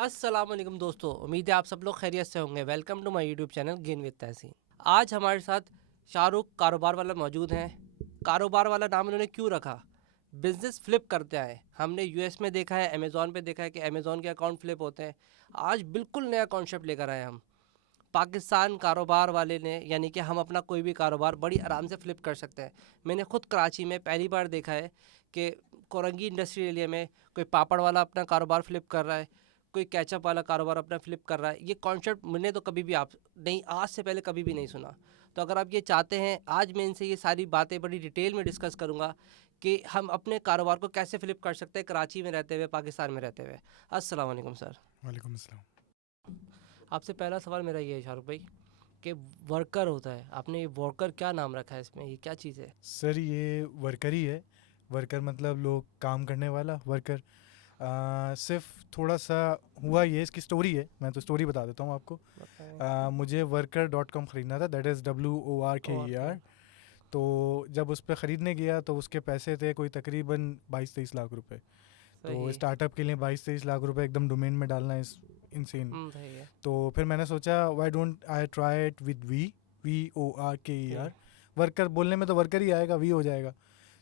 अस्सलाम वालेकुम दोस्तों, उम्मीद है आप सब लोग खैरियत से होंगे। Welcome to my YouTube channel gain with Tehseen. आज हमारे साथ शाहरुख कारोबार वाला मौजूद हैं। कारोबार वाला नाम उन्होंने क्यों रखा? बिजनेस फ्लिप करते आए। हमने यूएस में देखा है, अमेज़ॉन पे देखा है कि अमेज़ॉन के अकाउंट फ्लिप होते हैं। आज बिल्कुल नया कॉन्सेप्ट लेकर आए हम। पाकिस्तान कारोबार वाले ने, यानी कि हम अपना कोई भी कारोबार बड़ी आराम से फ्लिप कर सकते हैं। मैंने खुद कराची में पहली बार देखा है कि कोरंगी इंडस्ट्री एरिया में कोई पापड़ वाला अपना कारोबार फ्लिप कर रहा है, कोई कैचअप वाला कारोबार अपना फ्लिप कर रहा है। ये कॉन्सेप्ट मैंने तो कभी भी आप नहीं, आज से पहले कभी भी नहीं सुना। तो अगर आप ये चाहते हैं, आज मैं इनसे ये सारी बातें बड़ी डिटेल में डिस्कस करूँगा कि हम अपने कारोबार को कैसे फ्लिप कर सकते हैं कराची में रहते हुए, पाकिस्तान में रहते हुए। अस्सलाम वालेकुम सर। वालेकुम अस्सलाम। आपसे पहला सवाल मेरा ये है शाहरुख भाई कि वर्कर होता है, आपने ये वर्कर क्या नाम रखा है इसमें, ये क्या चीज़ है? सर ये वर्कर ही है। वर्कर मतलब लोग काम करने वाला वर्कर। सिर्फ थोड़ा सा हुआ ये, इसकी स्टोरी है, मैं तो स्टोरी बता देता हूँ आपको। बताएं। मुझे वर्कर.com ख़रीदना था, दैट इज़ और क्या? WORKER। तो जब उस पर ख़रीदने गया तो उसके पैसे थे कोई तकरीबन 22-23 लाख रुपए। तो सही। स्टार्टअप के लिए 22-23 लाख रुपए एकदम डोमेन में डालना इस इनसेन। सही है। तो फिर मैंने सोचा why don't I try it with सही। WORKER। वर्कर बोलने में तो वर्कर ही आएगा, वी हो जाएगा।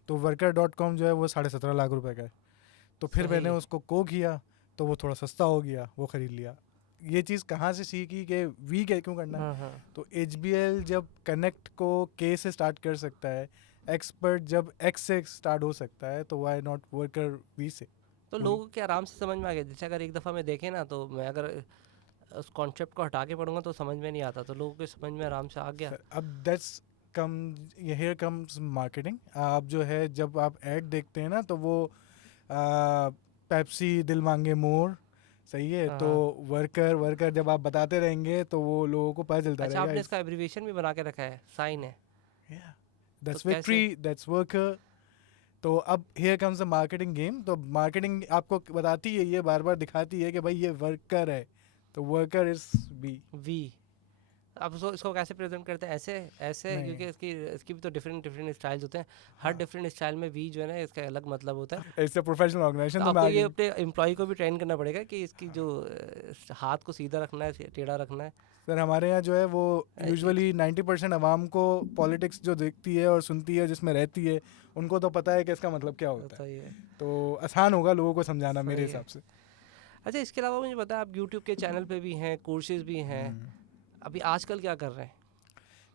तो वर्कर.com जो है वो 17.5 लाख रुपए का है। तो फिर मैंने सही। उसको को किया, तो वो थोड़ा सस्ता हो गया, वो ख़रीद लिया। ये चीज़ कहाँ से सीखी कि वी क्या क्यों करना है। हाँ हाँ। तो HBL जब कनेक्ट को के से स्टार्ट कर सकता है, एक्सपर्ट जब एक्स से स्टार्ट हो सकता है, तो वाई नॉट वर्कर वी से। तो वही लोगों के आराम से समझ में आ गया। जैसे अगर एक दफ़ा मैं देखे ना, तो मैं अगर उस कॉन्सेप्ट को हटा के पढ़ूंगा तो समझ में नहीं आता, तो लोगों के समझ में आराम से आ गया। सर अब that's come, here comes marketing. आप जो है जब आप ऐड देखते हैं ना, तो वो पेप्सी दिल मांगे मोर, सही है। हाँ तो हाँ। वर्कर वर्कर जब आप बताते रहेंगे तो वो लोगों को पता चलता अच्छा, रहेगा आपने इस। इसका एब्रीविएशन भी बना के रखा है, साइन है? तो दैट्स कैसे? Victory, that's worker. तो अब here comes the marketing game. तो मार्केटिंग आपको बताती है, ये बार बार दिखाती है कि भाई ये वर्कर है, तो वर्कर इज बी। वी। आप इसको कैसे प्रेजेंट करते हैं? ऐसे ऐसे, नहीं, क्योंकि इसकी इसकी भी तो डिफरेंट डिफरेंट स्टाइल्स होते हैं। हर हाँ, डिफरेंट स्टाइल में वी जो है ना, इसका अलग मतलब होता है। इट्स अ प्रोफेशनल तो ऑर्गेनाइजेशन, तो मैं आपको ये आगे। अपने एम्प्लॉय को भी ट्रेन करना पड़ेगा कि इसकी जो हाथ को सीधा रखना है, टेढ़ा रखना है। सर हमारे यहाँ जो है वो ये यूजुअली 90% आवाम को पॉलिटिक्स जो देखती है और सुनती है, जिसमें रहती है, उनको तो पता है कि इसका मतलब क्या होता है। सही है। तो आसान होगा लोगों को समझाना मेरे सही है। हिसाब से। अच्छा, इसके अलावा मुझे पता है आप यूट्यूब के चैनल पे भी हैं, कोर्सेज भी हैं। हम्म। अभी आजकल क्या कर रहे हैं?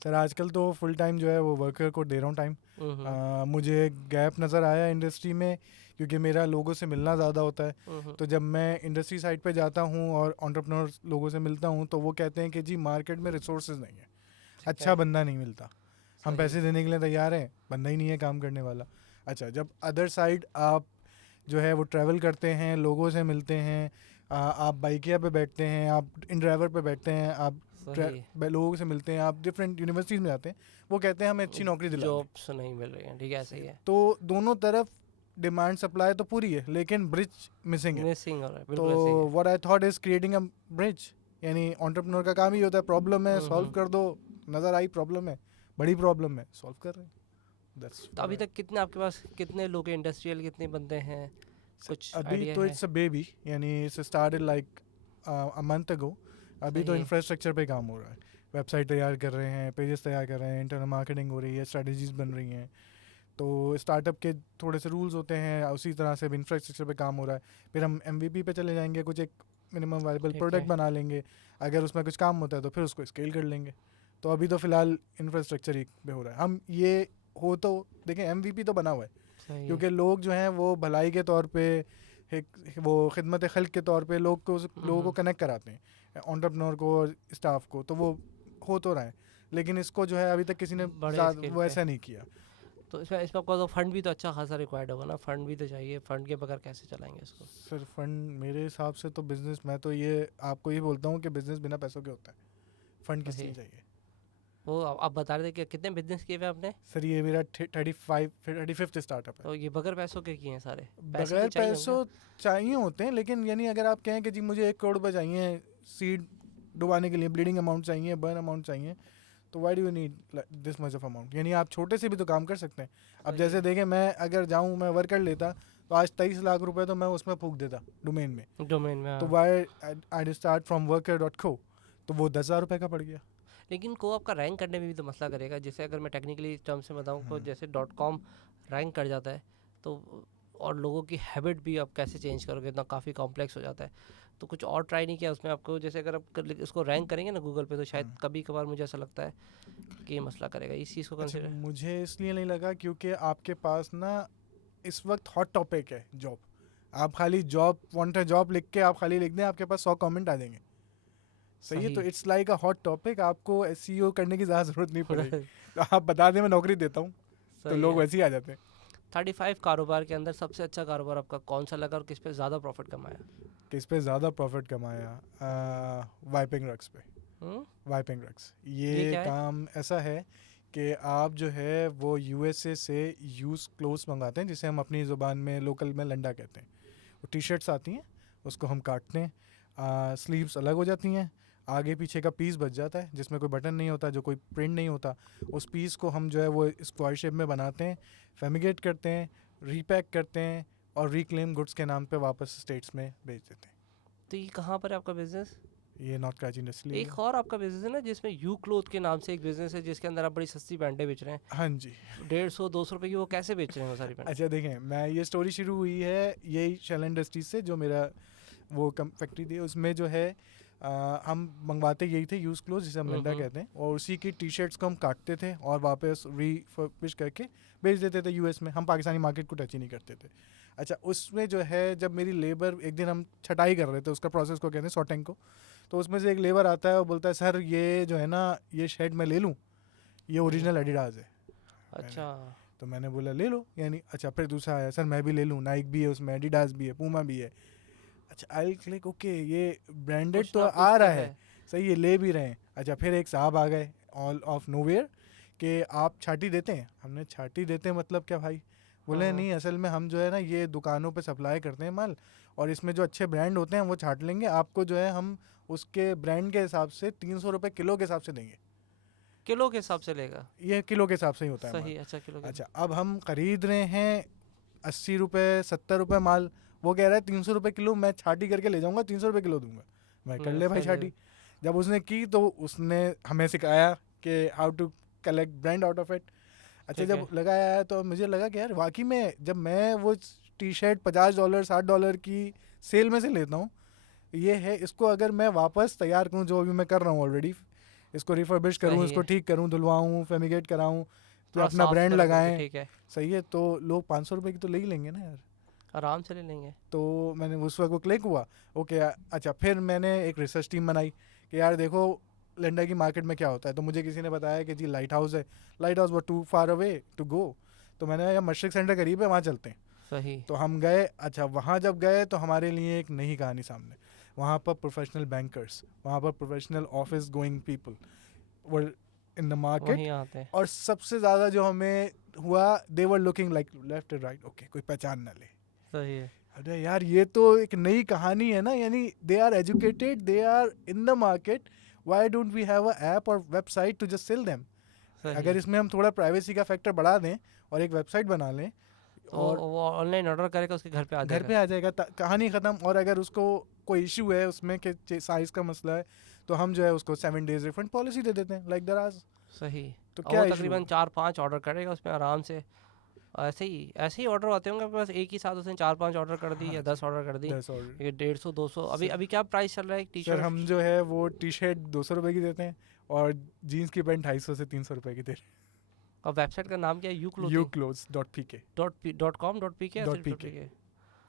सर आजकल तो फुल टाइम जो है वो वर्कर को दे रहा हूँ टाइम। हम्म। मुझे गैप नज़र आया इंडस्ट्री में, क्योंकि मेरा लोगों से मिलना ज़्यादा होता है। हम्म। तो जब मैं इंडस्ट्री साइड पे जाता हूँ और एंटरप्रेन्योर लोगों से मिलता हूँ, तो वो कहते हैं कि जी मार्केट में रिसोर्सेज नहीं है, ठीक अच्छा है। बंदा नहीं मिलता। हम सही। पैसे देने के लिए तैयार हैं, बंदा ही नहीं है काम करने वाला। अच्छा, जब अदर साइड आप जो है वो ट्रैवल करते हैं, लोगों से मिलते हैं, आप बाइकिया पे बैठते हैं, आप इन ड्राइवर पे बैठते हैं, आप सही। लोगों से मिलते हैं, आप डिफरेंट यूनिवर्सिटीज़ में जाते हैं, वो कहते हैं हमें अच्छी नौकरी दिला दें। जॉब्स नहीं मिल रही हैं, ठीक है, सही सही है। है। तो दोनों तरफ डिमांड सप्लाई तो पूरी है, लेकिन ब्रिज मिसिंग है। मिसिंग हो रहा है, तो बिल्कुल ऐसे ही है। What I thought is creating a bridge. यानी एंटरप्रेन्योर का काम ही होता है, प्रॉब्लम है सॉल्व हम्म। कर दो। नज़र आई प्रॉब्लम है, बड़ी प्रॉब्लम है, सॉल्व कर रहे हैं। दैट्स तो अभी तक कितने आपके पास कितने लोग हैं, इंडस्ट्रियल कितने बंदे हैं, कुछ अभी आइडिया तो है? इट्स अ बेबी, यानी it's started like a month ago. अभी तो सही है। इंफ्रास्ट्रक्चर पे काम हो रहा है, वेबसाइट तैयार कर रहे हैं, पेजेस तैयार कर रहे हैं, इंटरनल मार्केटिंग हो रही है, स्ट्रेटजीज बन रही हैं। तो स्टार्टअप के थोड़े से रूल्स होते हैं, उसी तरह से इंफ्रास्ट्रक्चर पे काम हो रहा है। फिर हम MVP पे चले जाएंगे, कुछ एक मिनिमम वायबल ठीक प्रोडक्ट है। बना लेंगे। अगर उसमें कुछ काम होता है तो फिर उसको स्केल कर लेंगे। तो अभी तो फ़िलहाल इंफ्रास्ट्रक्चर ही पे हो रहा है। हम ये हो तो देखें, MVP तो बना हुआ है, सही है। क्योंकि लोग जो हैं वो भलाई के तौर पे, वो खिदमत खल्क के तौर पे लोगों को कनेक्ट कराते हैं, एंटरप्रेन्योर को और स्टाफ को। तो वो हो तो रहा है, लेकिन इसको जो है अभी तक किसी ने बड़े ज़्यादा स्केल वो पे। ऐसा नहीं किया। तो इसमें आपको तो फंड भी तो अच्छा खासा रिक्वायर्ड होगा ना, फंड भी तो चाहिए, फंड के बगैर कैसे चलाएंगे इसको? सर फंड मेरे हिसाब से तो बिजनेस, मैं तो ये आपको ये बोलता हूँ कि बिजनेस बिना पैसों के होता है। फंड किस सही। लिए चाहिए। वो आप बता रहे थे कि कितने बिजनेस किए हुए आपने? सर ये मेरा 35th स्टार्टअप है। तो ये बगैर पैसों के किए हैं सारे? पैसे तो बगैर चाहिए होंगे ना? पैसों चाहिए होते हैं, लेकिन यानी अगर आप कहें कि जी मुझे 1 करोड़ रुपये चाहिए सीड डुबाने के लिए, ब्लीडिंग अमाउंट चाहिए, बर्न अमाउंट चाहिए, तो why do you need this much of amount. यानी आप छोटे से भी तो काम कर सकते हैं। अब सही जैसे है। देखें, मैं अगर जाऊँ, मैं वर्कर लेता, तो तो आज 23 लाख रुपए तो मैं उसमें फूक देता डोमेन में। डोमेन में, तो हाँ। Y I start from worker.co, तो वो 10,000 रुपये का पड़ गया। लेकिन को आपका रैंक करने में भी तो मसला करेगा। जैसे अगर मैं टेक्निकली टर्म्स में बताऊँ तो हम्म। जैसे .com रैंक कर जाता है तो, और लोगों की हैबिट भी आप कैसे चेंज करोगे, इतना काफ़ी कॉम्प्लेक्स हो जाता है। तो कुछ और ट्राई नहीं किया उसमें आपको? जैसे अगर आप इसको रैंक करेंगे ना गूगल पे, तो शायद कभी कभार मुझे ऐसा लगता है कि ये मसला करेगा, इस चीज़ को अच्छा, कंसिडर। मुझे इसलिए नहीं लगा क्योंकि आपके पास ना इस वक्त हॉट टॉपिक है जॉब। आप खाली जॉब वांट अ जॉब लिख के आप खाली लिख दें, आपके पास 100 कमेंट आ जाएंगे। सही है, तो it's like a hot topic, आपको एसईओ करने की ज़्यादा ज़रूरत नहीं पड़ेगी। तो आप बता दें मैं नौकरी देता हूँ, तो सही लोग है। वैसे ही आ जाते हैं। 35 कारोबार के अंदर सबसे अच्छा कारोबार आपका कौन सा लगा और किस पे ज़्यादा प्रॉफिट कमाया? किस पे ज़्यादा प्रॉफिट कमाया? वाइपिंग रग्स पे। वाइपिंग रग्स, ये ये क्या है? काम ऐसा है कि आप जो है वो यूएसए से यूज़ क्लोथ्स मंगाते हैं, जिसे हम अपनी ज़ुबान में लोकल में लंडा कहते हैं। वो टी शर्ट्स आती हैं, उसको हम काटते हैं, स्लीव्स अलग हो जाती हैं, आगे पीछे का पीस बच जाता है जिसमें कोई बटन नहीं होता, जो कोई प्रिंट नहीं होता। उस पीस को हम जो है वो स्क्वायर शेप में बनाते हैं, फेमिगेट करते हैं, रीपैक करते हैं और रिक्लेम गुड्स के नाम पे वापस स्टेट्स में भेज देते हैं। तो ये कहाँ पर है आपका बिजनेस? ये नॉर्थ कराची इंडस्ट्रियल एक और आपका बिजनेस है ना जिसमें यू क्लोथ के नाम से एक बिजनेस है, जिसके अंदर आप बड़ी सस्ती पैंटें बेच रहे हैं, हाँ जी। 150-200 रुपए की। वो कैसे बेच रहे हैं वो सारी पैंटें? अच्छा देखें, मैं ये स्टोरी शुरू हुई है यही शेल इंडस्ट्रीज से, जो मेरा वो फैक्ट्री थी, उसमें जो है हम मंगवाते यही थे यूज़ क्लोथ, जिसे हम लंडा कहते हैं, और उसी की टी शर्ट्स को हम काटते थे और वापस रीफर्बिश करके बेच देते थे यूएस में। हम पाकिस्तानी मार्केट को टच ही नहीं करते थे। अच्छा, उसमें जो है जब मेरी लेबर, एक दिन हम छटाई कर रहे थे, उसका प्रोसेस को कहते हैं सॉर्टिंग को, तो उसमें से एक लेबर आता है और बोलता है सर ये जो है ना ये शर्ट मैं ले लूँ, ये ओरिजिनल एडिडास है। अच्छा। तो मैंने बोला ले लो, यानी अच्छा। फिर दूसरा आया, सर मैं भी ले लूँ, नाइक भी है उसमें, एडिडास भी है, पूमा भी है। अच्छा, आई क्लिक, ओके ये ब्रांडेड कुछ तो ना कुछ आ तो रहा है, सही है, ले भी रहे हैं। अच्छा, फिर एक साहब आ गए ऑल ऑफ नोवेयर कि आप छाटी देते हैं। हमने छाटी देते हैं मतलब क्या भाई? बोले हाँ। नहीं, असल में हम जो है ना ये दुकानों पे सप्लाई करते हैं माल, और इसमें जो अच्छे ब्रांड होते हैं वो छाट लेंगे, आपको जो है हम उसके ब्रांड के हिसाब से 300 रुपये किलो के हिसाब से देंगे। किलो के हिसाब से लेगा? ये किलो के हिसाब से ही होता है माल। सही। अच्छा, किलो के। अच्छा, अब हम खरीद रहे हैं 80 रुपये 70 रुपये माल, वो कह रहा है 300 रुपये किलो, मैं छाटी करके ले जाऊंगा, 300 रुपये किलो दूंगा। मैं कर ले भाई सही है। छाटी। जब उसने की तो उसने हमें सिखाया कि how to collect brand out of it. अच्छा, ठीक जब है। लगाया तो मुझे लगा कि यार वाकई में जब मैं वो टी शर्ट $50 $60 की सेल में से लेता हूँ, ये है, इसको अगर मैं वापस तैयार करूँ, जो अभी मैं कर रहा हूँ ऑलरेडी, इसको रिफर्बिश करूँ, सही इसको है। ठीक करूँ, धुलवाऊँ, फेमिगेट कराऊँ, तो थोड़ा अपना साफ ब्रांड सुथरा करके, लगाएं, ठीक है, सही है, तो लोग 500 रुपये की तो ले ही लेंगे ना यार। आराम से ले लेंगे। तो मैंने उस वक्त वो क्लिक हुआ, ओके। अच्छा, फिर मैंने एक रिसर्च टीम बनाई कि यार देखो लंडा की मार्केट में क्या होता है। तो मुझे किसी ने बताया कि जी लाइट हाउस है, लाइट हाउस वो too far away to go. तो मैंने यार मशरिक सेंटर करीब है, वहाँ चलते हैं। सही। तो हम गए। अच्छा, वहाँ जब गए तो हमारे लिए एक नई कहानी सामने। वहाँ पर प्रोफेशनल बैंकर्स, वहाँ पर professional office going people were in the market. वहीं आते हैं। और सबसे ज़्यादा जो हमें हुआ, they were looking like left and right, okay कोई पहचान ना ले। सही है। अरे यार ये तो एक नई कहानी है ना, यानी they are educated, they are in the market, why don't we have a app और website to just sell them. सही। अगर इसमें हम थोड़ा प्राइवेसी का फैक्टर बढ़ा दें और एक वेबसाइट बना लें, तो और वो ऑनलाइन ऑर्डर करेगा, उसके घर पे आ घर जाएगा। पे आ जाएगा, कहानी ख़त्म। और अगर उसको कोई इशू है उसमें कि साइज़ का मसला है, तो हम जो है उसको 7 days रिफंड पॉलिसी दे देते हैं लाइक दराज। सही। तो और क्या वो इशू? तकरीबन 4-5 ऑर्डर करेगा उसमें आराम से। ऐसे ही ऑर्डर आते होंगे बस, एक ही साथ उसने 4-5 ऑर्डर कर दी हाँ या जी, 10 ऑर्डर कर दी। 10 और ये 150-200 अभी सर, अभी क्या प्राइस चल रहा है एक टी सर शर्ट? हम जो है वो टी शर्ट 200 रुपये की देते हैं और जीन्स की पैंट 250 से 300 रुपये की दे रहे और वेबसाइट का नाम क्या है? यू हैं। You clothing clothes .pk .com.pk या सिर्फ .pk। .pk?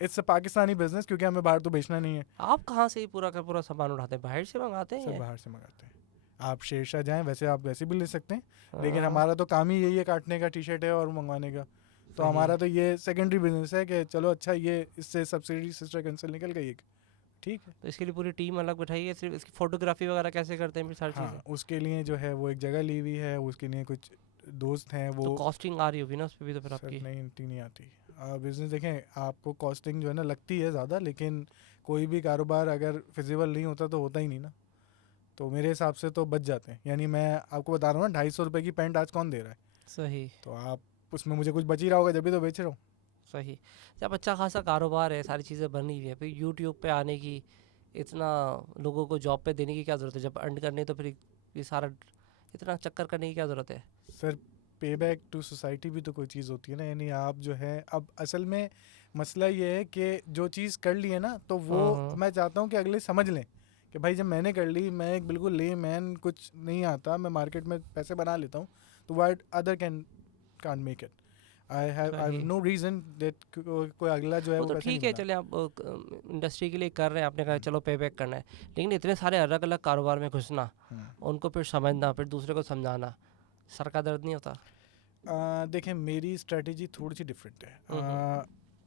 It's a Pakistani business, क्योंकि हमें बाहर तो बेचना नहीं है। आप कहाँ से ही पूरा का पूरा सामान उठाते हैं? बाहर से मंगाते हैं सब ये? बाहर से मंगाते हैं। आप शेरशाह जाएं, वैसे आप वैसे भी ले सकते हैं, लेकिन हाँ, हमारा तो काम ही यही है, काटने का टी शर्ट है और मंगवाने का। तो सही। हमारा तो ये सेकेंडरी बिजनेस है कि चलो अच्छा ये इससे सब्सिडी सिस्टर कंसल निकल गई एक, ठीक है। तो इसके लिए पूरी टीम अलग बैठाई है? सिर्फ इसकी फोटोग्राफी वगैरह कैसे करते हैं फिर सारी हाँ, चीज़ें? उसके लिए जो है वो एक जगह ली हुई है, उसके लिए कुछ दोस्त हैं तो वो। कॉस्टिंग आ रही होगी ना उस पर भी तो फिर सर आपकी? नहीं, इतनी नहीं आती। बिजनेस देखें, आपको कॉस्टिंग जो है ना लगती है ज़्यादा, लेकिन कोई भी कारोबार अगर फिजिबल नहीं होता तो होता ही नहीं ना। तो मेरे हिसाब से तो बच जाते हैं। यानी मैं आपको बता रहा हूँ ना, 250 रुपये की पैंट आज कौन दे रहा है? सही। तो आप उसमें मुझे कुछ बच ही रहा होगा जब भी तो बेच रहा हूँ। सही। जब अच्छा खासा कारोबार है, सारी चीज़ें बनी हुई है, फिर यूट्यूब पे आने की, इतना लोगों को जॉब पे देने की क्या ज़रूरत है? जब अर्न करनी है तो फिर ये सारा इतना चक्कर करने की क्या ज़रूरत है? सर पे बैक टू सोसाइटी भी तो कोई चीज़ होती है ना, यानी आप जो है अब असल में मसला ये है कि जो चीज़ कर ली है ना तो वो हाँ। मैं चाहता हूँ कि अगले समझ लें कि भाई जब मैंने कर ली, मैं एक बिल्कुल ले मैन, कुछ नहीं आता, मैं मार्केट में पैसे बना लेता हूँ, तो why other can't make it. I have सही। नो रीज़न दैट कोई अगला जो है वो वो तो पैसे नहीं ठीक है, बना। चले आप इंडस्ट्री के लिए कर रहे हैं, आपने कहा हम्म, चलो पे बैक करना है, लेकिन इतने सारे अलग अलग कारोबार में घुसना, हम्म। उनको फिर समझना, फिर दूसरे को समझाना, सर का दर्द नहीं होता? देखें, मेरी स्ट्रेटजी थोड़ी सी डिफरेंट हम्म। है।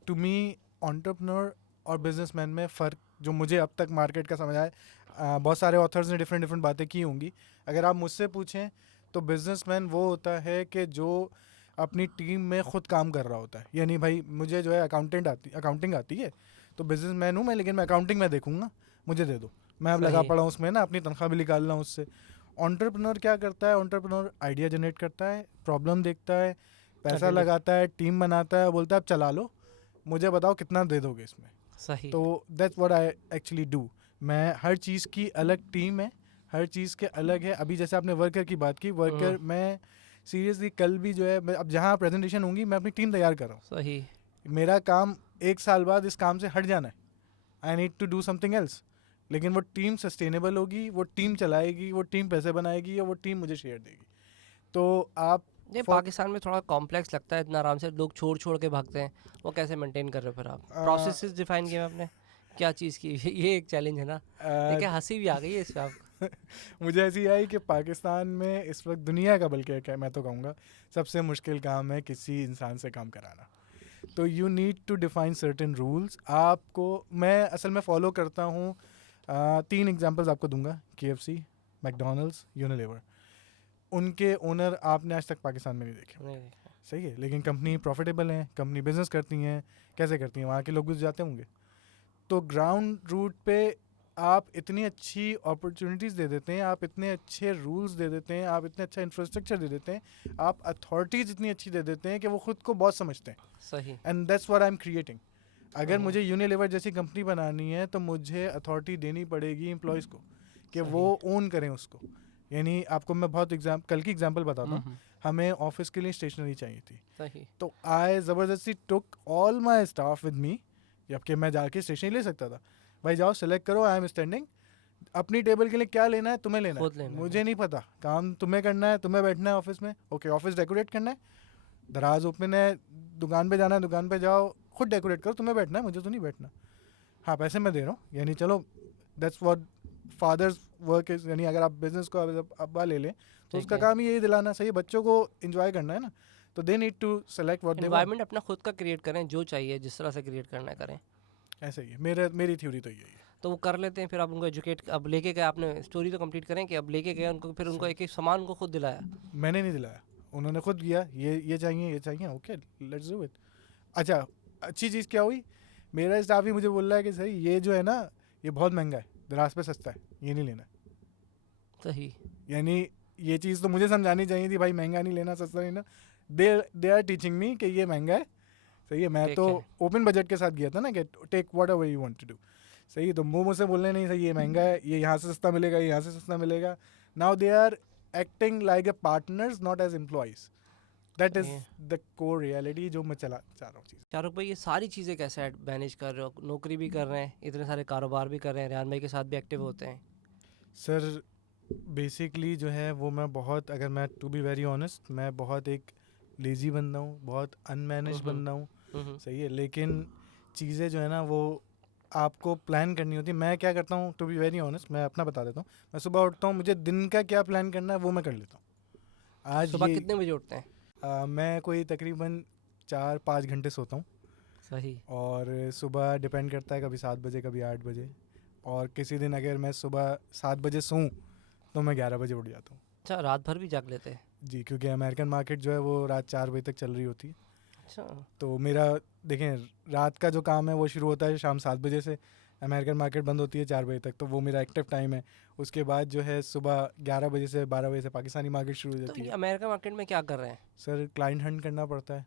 टू मी एंटरप्रेन्योर और बिजनेसमैन में फ़र्क जो मुझे अब तक मार्केट का समझ आया, बहुत सारे ऑथर्स ने डिफरेंट डिफरेंट बातें की होंगी, अगर आप मुझसे पूछें तो बिजनेसमैन वो होता है कि जो अपनी टीम में खुद काम कर रहा होता है। यानी भाई मुझे जो है अकाउंटिंग आती है, तो बिजनेसमैन हूँ मैं, लेकिन मैं अकाउंटिंग में देखूंगा, मुझे दे दो, मैं अब लगा सही। पड़ा हूँ उसमें ना, अपनी तनख्वाह भी निकाल रहा हूँ उससे। एंटरप्रेन्योर क्या करता है? एंटरप्रेन्योर आइडिया जनरेट करता है, प्रॉब्लम देखता है, पैसा आइडेंटिफ लगाता है, टीम बनाता है, बोलता है अब चला लो, मुझे बताओ कितना दे दोगे इसमें। सही। तो that's what I actually do. मैं हर चीज़ की अलग टीम है, हर चीज़ के अलग है। अभी जैसे आपने वर्कर की बात की, हम्म। वर्कर मैं सीरियसली कल भी जो है अब जहाँ प्रेजेंटेशन होंगी मैं अपनी टीम तैयार कर रहा सही। हूँ। मेरा काम 1 साल बाद इस काम से हट जाना है, I need to do something else, लेकिन वो टीम सस्टेनेबल होगी, वो टीम चलाएगी, वो टीम पैसे बनाएगी और वो टीम मुझे शेयर देगी। तो आप ये फॉर पाकिस्तान में थोड़ा कॉम्प्लेक्स लगता है, इतना आराम से लोग छोड़ छोड़ के भागते हैं, वो कैसे मेंटेन कर रहे हो फिर आप? प्रोसेसेस डिफाइन किए हैं आपने, क्या चीज़ की? ये एक चैलेंज है ना। देखिए हंसी भी आ गई है इस पे आप। मुझे ऐसी आई कि पाकिस्तान में इस वक्त दुनिया का, बल्कि क्या मैं तो कहूँगा सबसे मुश्किल काम है किसी इंसान से काम कराना। तो you need to define certain rules. आपको मैं असल में फॉलो करता हूँ। 3 एग्जांपल्स आपको दूंगा, KFC, मैकडोनल्ड्स, यूनिलीवर। उनके ओनर आपने आज तक पाकिस्तान में नहीं देखे नहीं होंगे, देखा। सही है, लेकिन कंपनी प्रॉफिटेबल है, कंपनी बिजनेस करती हैं। कैसे करती हैं? वहाँ के लोग भी तो जाते होंगे। तो ग्राउंड रूट पे आप इतनी अच्छी अपॉर्चुनिटीज़ दे देते हैं, आप इतने अच्छे रूल्स दे देते हैं, आप इतने अच्छा इंफ्रास्ट्रक्चर दे देते हैं, आप अथॉरिटीज़ इतनी अच्छी दे देते हैं कि वो खुद को बहुत समझते हैं। सही। And that's what I am creating. अगर हम्म। मुझे यूनिलीवर जैसी कंपनी बनानी है तो मुझे अथॉरिटी देनी पड़ेगी एम्प्लॉयज़ को कि वो सही। ओन करें उसको। यानी आपको मैं बहुत कल की एग्जांपल बताता हूँ। हम्म। हमें ऑफिस के लिए स्टेशनरी चाहिए थी, सही। तो आई ज़बरदस्ती took all my staff with me, जबकि मैं जाके स्टेशनरी ले सकता था। भाई जाओ सेलेक्ट करो, आई एम स्टैंडिंग, अपनी टेबल के लिए क्या लेना है तुम्हें लेना है, खुद लेना है। मुझे नहीं पता, काम तुम्हें करना है, तुम्हें बैठना है ऑफिस में, ओके ऑफिस डेकोरेट करना है, दराज ओपन है, दुकान पे जाना है, दुकान पे जाओ, खुद डेकोरेट करो, तुम्हें बैठना है, मुझे तो नहीं बैठना। हाँ पैसे मैं दे रहा हूँ, यानी चलो that's what father's work is. यानी अगर आप बिजनेस को अब्बा ले लें तो ठीक उसका है। काम ही यही दिलाना, सही है, बच्चों को इंजॉय करना है ना, तो they need to select what they want. Environment अपना खुद का क्रिएट करें, जो चाहिए जिस तरह से क्रिएट करना है करें। ऐसा ही है, मेरी थ्योरी तो यही है। तो वो कर लेते हैं, फिर आप उनको एजुकेट, अब लेके गए, आपने स्टोरी तो कंप्लीट करें कि अब लेके गए उनको, फिर उनको एक एक सामान उनको खुद दिलाया। मैंने नहीं दिलाया, उन्होंने खुद किया, ये चाहिए, ये चाहिए, ओके लेट्स डू इट। अच्छा, अच्छी चीज़ क्या हुई, मेरा स्टाफ ही मुझे बोल रहा है कि सही ये जो है ना, ये बहुत महंगा है, दराज पे सस्ता है, ये नहीं लेना। सही। यानी ये चीज़ तो मुझे समझानी चाहिए थी, भाई महंगा नहीं लेना, सस्ता नहीं लेना। दे आर टीचिंग मी कि ये महंगा है, सही है। मैं ठीक तो है। ओपन बजट के साथ गया था ना कि take whatever you want to do, सही है। तो वो मुझसे बोलने नहीं, सही ये महंगा है, ये यहाँ से सस्ता मिलेगा, ये यहाँ से सस्ता मिलेगा। Now they are acting like a partners, not as employees. That is सही है। द कोर रियलिटी जो मैं चला चाह रहा हूँ चीज़। शाहरुख भाई, ये सारी चीज़ें कैसे मैनेज कर रहे हो? नौकरी भी कर रहे हैं, इतने सारे कारोबार भी कर रहे हैं, रेहान भाई के साथ भी एक्टिव होते हैं। सर बेसिकली जो है वो मैं बहुत, अगर मैं टू बी वेरी ऑनेस्ट, मैं बहुत एक लेज़ी बंदा हूँ, बहुत अनमैनेज हम्म। बंदा हूँ, हम्म। सही है। लेकिन चीज़ें जो है ना वो आपको प्लान करनी होती है। मैं क्या करता हूँ, टू बी वेरी ऑनेस्ट, मैं अपना बता देता हूँ। मैं सुबह उठता हूँ, मुझे दिन का क्या प्लान करना है वो मैं कर लेता हूँ। आज सुबह ये कितने बजे उठते हैं? मैं कोई तकरीबन 4-5 घंटे सोता हूँ, सही। और सुबह डिपेंड करता है, कभी 7 बजे, कभी 8 बजे, और किसी दिन अगर मैं सुबह 7 बजे सोऊं तो मैं 11 बजे उठ जाता हूँ। अच्छा, रात भर भी जाग लेते हैं? जी, क्योंकि अमेरिकन मार्केट जो है वो रात 4 बजे तक चल रही होती है। अच्छा। तो मेरा, देखें, रात का जो काम है वो शुरू होता है शाम 7 बजे से, अमेरिकन मार्केट बंद होती है 4 बजे तक, तो वो मेरा एक्टिव टाइम है। उसके बाद जो है सुबह 11 बजे से 12 बजे से पाकिस्तानी मार्केट शुरू हो तो जाती ये है। अमेरिका मार्केट में क्या कर रहे हैं? सर क्लाइंट हंट करना पड़ता है,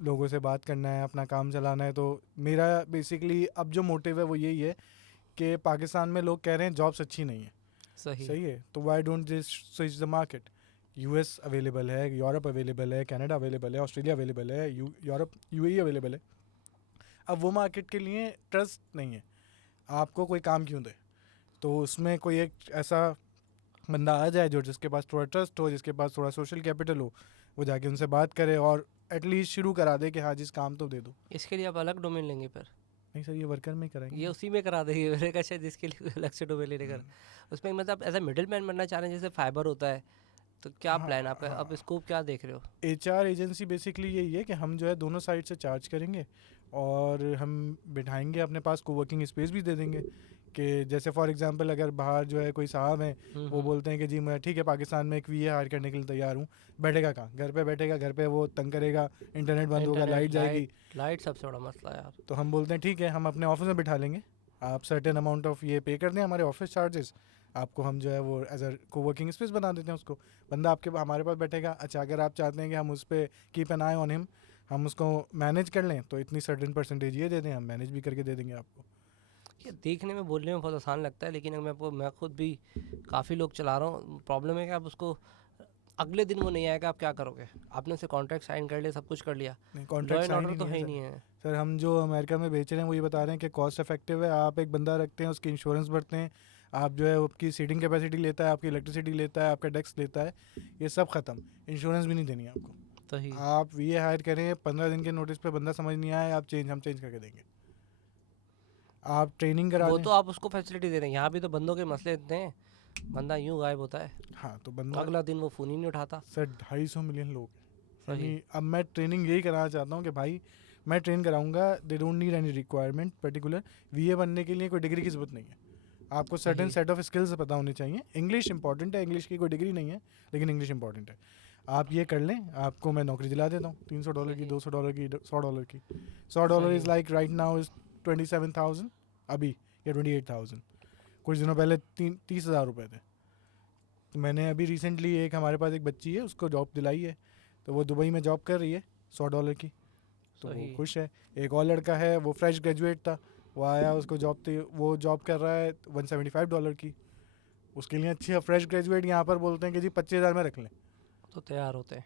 लोगों से बात करना है, अपना काम चलाना है। तो मेरा बेसिकली अब जो मोटिव है वो यही है कि पाकिस्तान में लोग कह रहे हैं जॉब्स अच्छी नहीं है, सही सही है, तो why don't this switch the market. US available है, यूरोप अवेलेबल है, कनाडा अवेलेबल है, ऑस्ट्रेलिया अवेलेबल है, यूरोप यूएई अवेलेबल है। अब वो मार्केट के लिए ट्रस्ट नहीं है, आपको कोई काम क्यों दे। तो उसमें कोई एक ऐसा बंदा आ जाए जो जिसके पास थोड़ा ट्रस्ट हो, जिसके पास थोड़ा सोशल कैपिटल हो, वो जाके उनसे बात करे और एटलीस्ट शुरू करा दे कि हाँ जिस काम तो दे दो। इसके लिए आप अलग डोमेन लेंगे पर नहीं सर, ये वर्कर में ही कराएंगे। ये उसी में करा देंगे मेरे का शायद, इसके लिए अलग से डोमेन लेने का उसमें मतलब एज अ मिडिल मैन बनना चाह रहे हैं जैसे फाइबर होता है, तो क्या हाँ प्लान आपका, अब हाँ, स्कोप क्या देख रहे हो? एचआर एजेंसी बेसिकली यही है कि हम जो है दोनों साइड से चार्ज करेंगे और हम बिठाएंगे, अपने पास कोवर्किंग स्पेस भी दे देंगे कि जैसे फॉर एग्जांपल अगर बाहर जो है कोई साहब हैं, वो बोलते हैं कि जी मैं ठीक है पाकिस्तान में एक वीए हायर करने के लिए तैयार हूँ, बैठेगा कहाँ, घर पे बैठेगा, घर पे वो तंग करेगा, इंटरनेट बंद होगा, लाइट जाएगी। लाइट सबसे बड़ा मसला है यार। तो हम बोलते हैं ठीक है हम अपने ऑफिस में बिठा लेंगे, आप सर्टेन अमाउंट ऑफ ये पे कर दें हमारे ऑफिस चार्जेस, आपको हम जो है वो एज अ कोवर्किंग स्पेस बना देते हैं उसको, बंदा आपके हमारे पास बैठेगा। अच्छा अगर आप चाहते हैं कि हम उस पर keep an I on him, हम उसको मैनेज कर लें, तो इतनी सर्टेन परसेंटेज ये दे दें, हम मैनेज भी करके दे देंगे आपको। ये देखने में बोलने में बहुत आसान लगता है, लेकिन मैं खुद भी काफ़ी लोग चला रहा हूँ। प्रॉब्लम है कि आप उसको अगले दिन वो नहीं आएगा, आप क्या करोगे? आपने उसे कॉन्ट्रैक्ट साइन कर लिया, सब कुछ कर लिया, नहीं law contract and sign order ही तो नहीं है है ही सर। नहीं है। सर हम जो अमेरिका में बेच रहे हैं वो ये बता रहे हैं कि कॉस्ट इफेक्टिव है, आप एक बंदा रखते हैं, उसकी इंश्योरेंस भरते हैं, आप जो है आपकी सीटिंग कैपेसिटी लेता है, आपकी इलेक्ट्रिसिटी लेता है, आपका टैक्स लेता है, ये सब ख़त्म, इंश्योरेंस भी नहीं देनी है आपको। सही। आप वीए हायर करें, 15 दिन के नोटिस पे बंदा समझ नहीं आए, आप हम चेंज करके देंगे। आप ट्रेनिंग करा वो लें। तो आप उसको फैसिलिटी दे रहे हैं, यहाँ भी तो बंदों के मसले इतने हैं, बंदा यूं गायब होता है, हाँ तो बंदा अगला दिन वो फ़ोन ही नहीं उठाता। सर 250 मिलियन लोग हैं, सही। यानी अब मैं ट्रेनिंग यही कराना चाहता हूँ कि भाई मैं ट्रेन कराऊंगा, they don't need any requirement particular, वीए बनने के लिए कोई डिग्री की ज़रूरत नहीं है, आपको सर्टेन सही। सेट ऑफ स्किल्स पता होने चाहिए। इंग्लिश इंपॉर्टेंट है, इंग्लिश की कोई डिग्री नहीं है, लेकिन इंग्लिश इंपॉर्टेंट है। आप ये कर लें, आपको मैं नौकरी दिला देता हूँ, $300 की, सही। $200 की, $100 की। $100 सही। Is like right now is 27,000 अभी, या 28,000, कुछ दिनों पहले 30,000 रुपये थे। तो मैंने अभी रिसेंटली एक हमारे पास एक बच्ची है, उसको जॉब दिलाई है, तो वो दुबई में जॉब कर रही है $100 की, तो वो सही। खुश है। एक और लड़का है, वो फ्रेश ग्रेजुएट था, वो आया, उसको जॉब थी, वो जॉब कर रहा है $175 की, उसके लिए अच्छी है। फ्रेश ग्रेजुएट यहाँ पर बोलते हैं कि जी 25,000 में रख लें, तो तैयार होते हैं।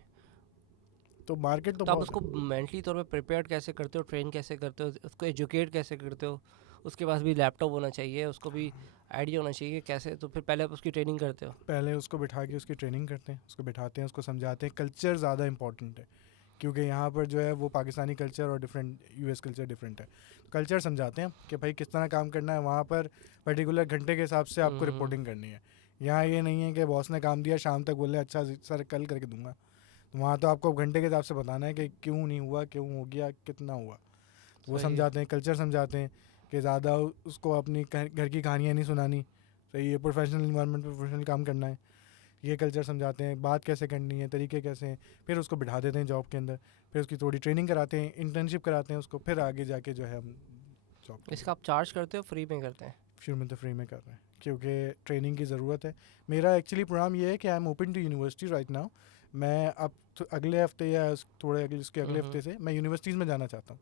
तो मार्केट तो तो आप बहुत उसको है। मेंटली तौर पे प्रिपेयर्ड कैसे करते हो, ट्रेन कैसे करते हो, उसको एजुकेट कैसे करते हो? उसके पास भी लैपटॉप होना चाहिए, उसको भी आइडिया होना चाहिए कैसे, तो फिर पहले आप उसकी ट्रेनिंग करते हो? पहले उसको बिठा के उसकी ट्रेनिंग करते हैं, उसको बिठाते हैं, उसको समझाते हैं। कल्चर ज़्यादा इंपॉर्टेंट है, क्योंकि यहाँ पर जो है वो पाकिस्तानी कल्चर और डिफरेंट यूएस कल्चर डिफरेंट है। कल्चर समझाते हैं कि भाई किस तरह काम करना है, वहाँ पर पर्टिकुलर घंटे के हिसाब से आपको रिपोर्टिंग करनी है। यहाँ ये नहीं है कि बॉस ने काम दिया शाम तक बोले अच्छा सर कल करके दूंगा, तो वहाँ तो आपको घंटे के हिसाब से बताना है कि क्यों नहीं हुआ, क्यों हो गया, कितना हुआ। तो वो सही। समझाते हैं, कल्चर समझाते हैं कि ज़्यादा उसको अपनी घर की कहानियाँ नहीं सुनानी, सही है, प्रोफेशनल इन्वायरमेंट में प्रोफेशनल काम करना है, ये कल्चर समझाते हैं। बात कैसे करनी है, तरीके कैसे हैं, फिर उसको बिठा देते हैं जॉब के अंदर, फिर उसकी थोड़ी ट्रेनिंग कराते हैं, इंटर्नशिप कराते हैं उसको, फिर आगे जाके जो है हम जॉब इसका आप चार्ज करते हो, फ्री में करते हैं? शुरू में तो फ्री में कर रहे हैं क्योंकि ट्रेनिंग की ज़रूरत है। मेरा एक्चुअली प्रोग्राम ये है कि I am open to university right now. मैं अब तो अगले हफ्ते या थोड़े अगले उसके अगले हफ्ते से मैं यूनिवर्सिटीज़ में जाना चाहता हूँ,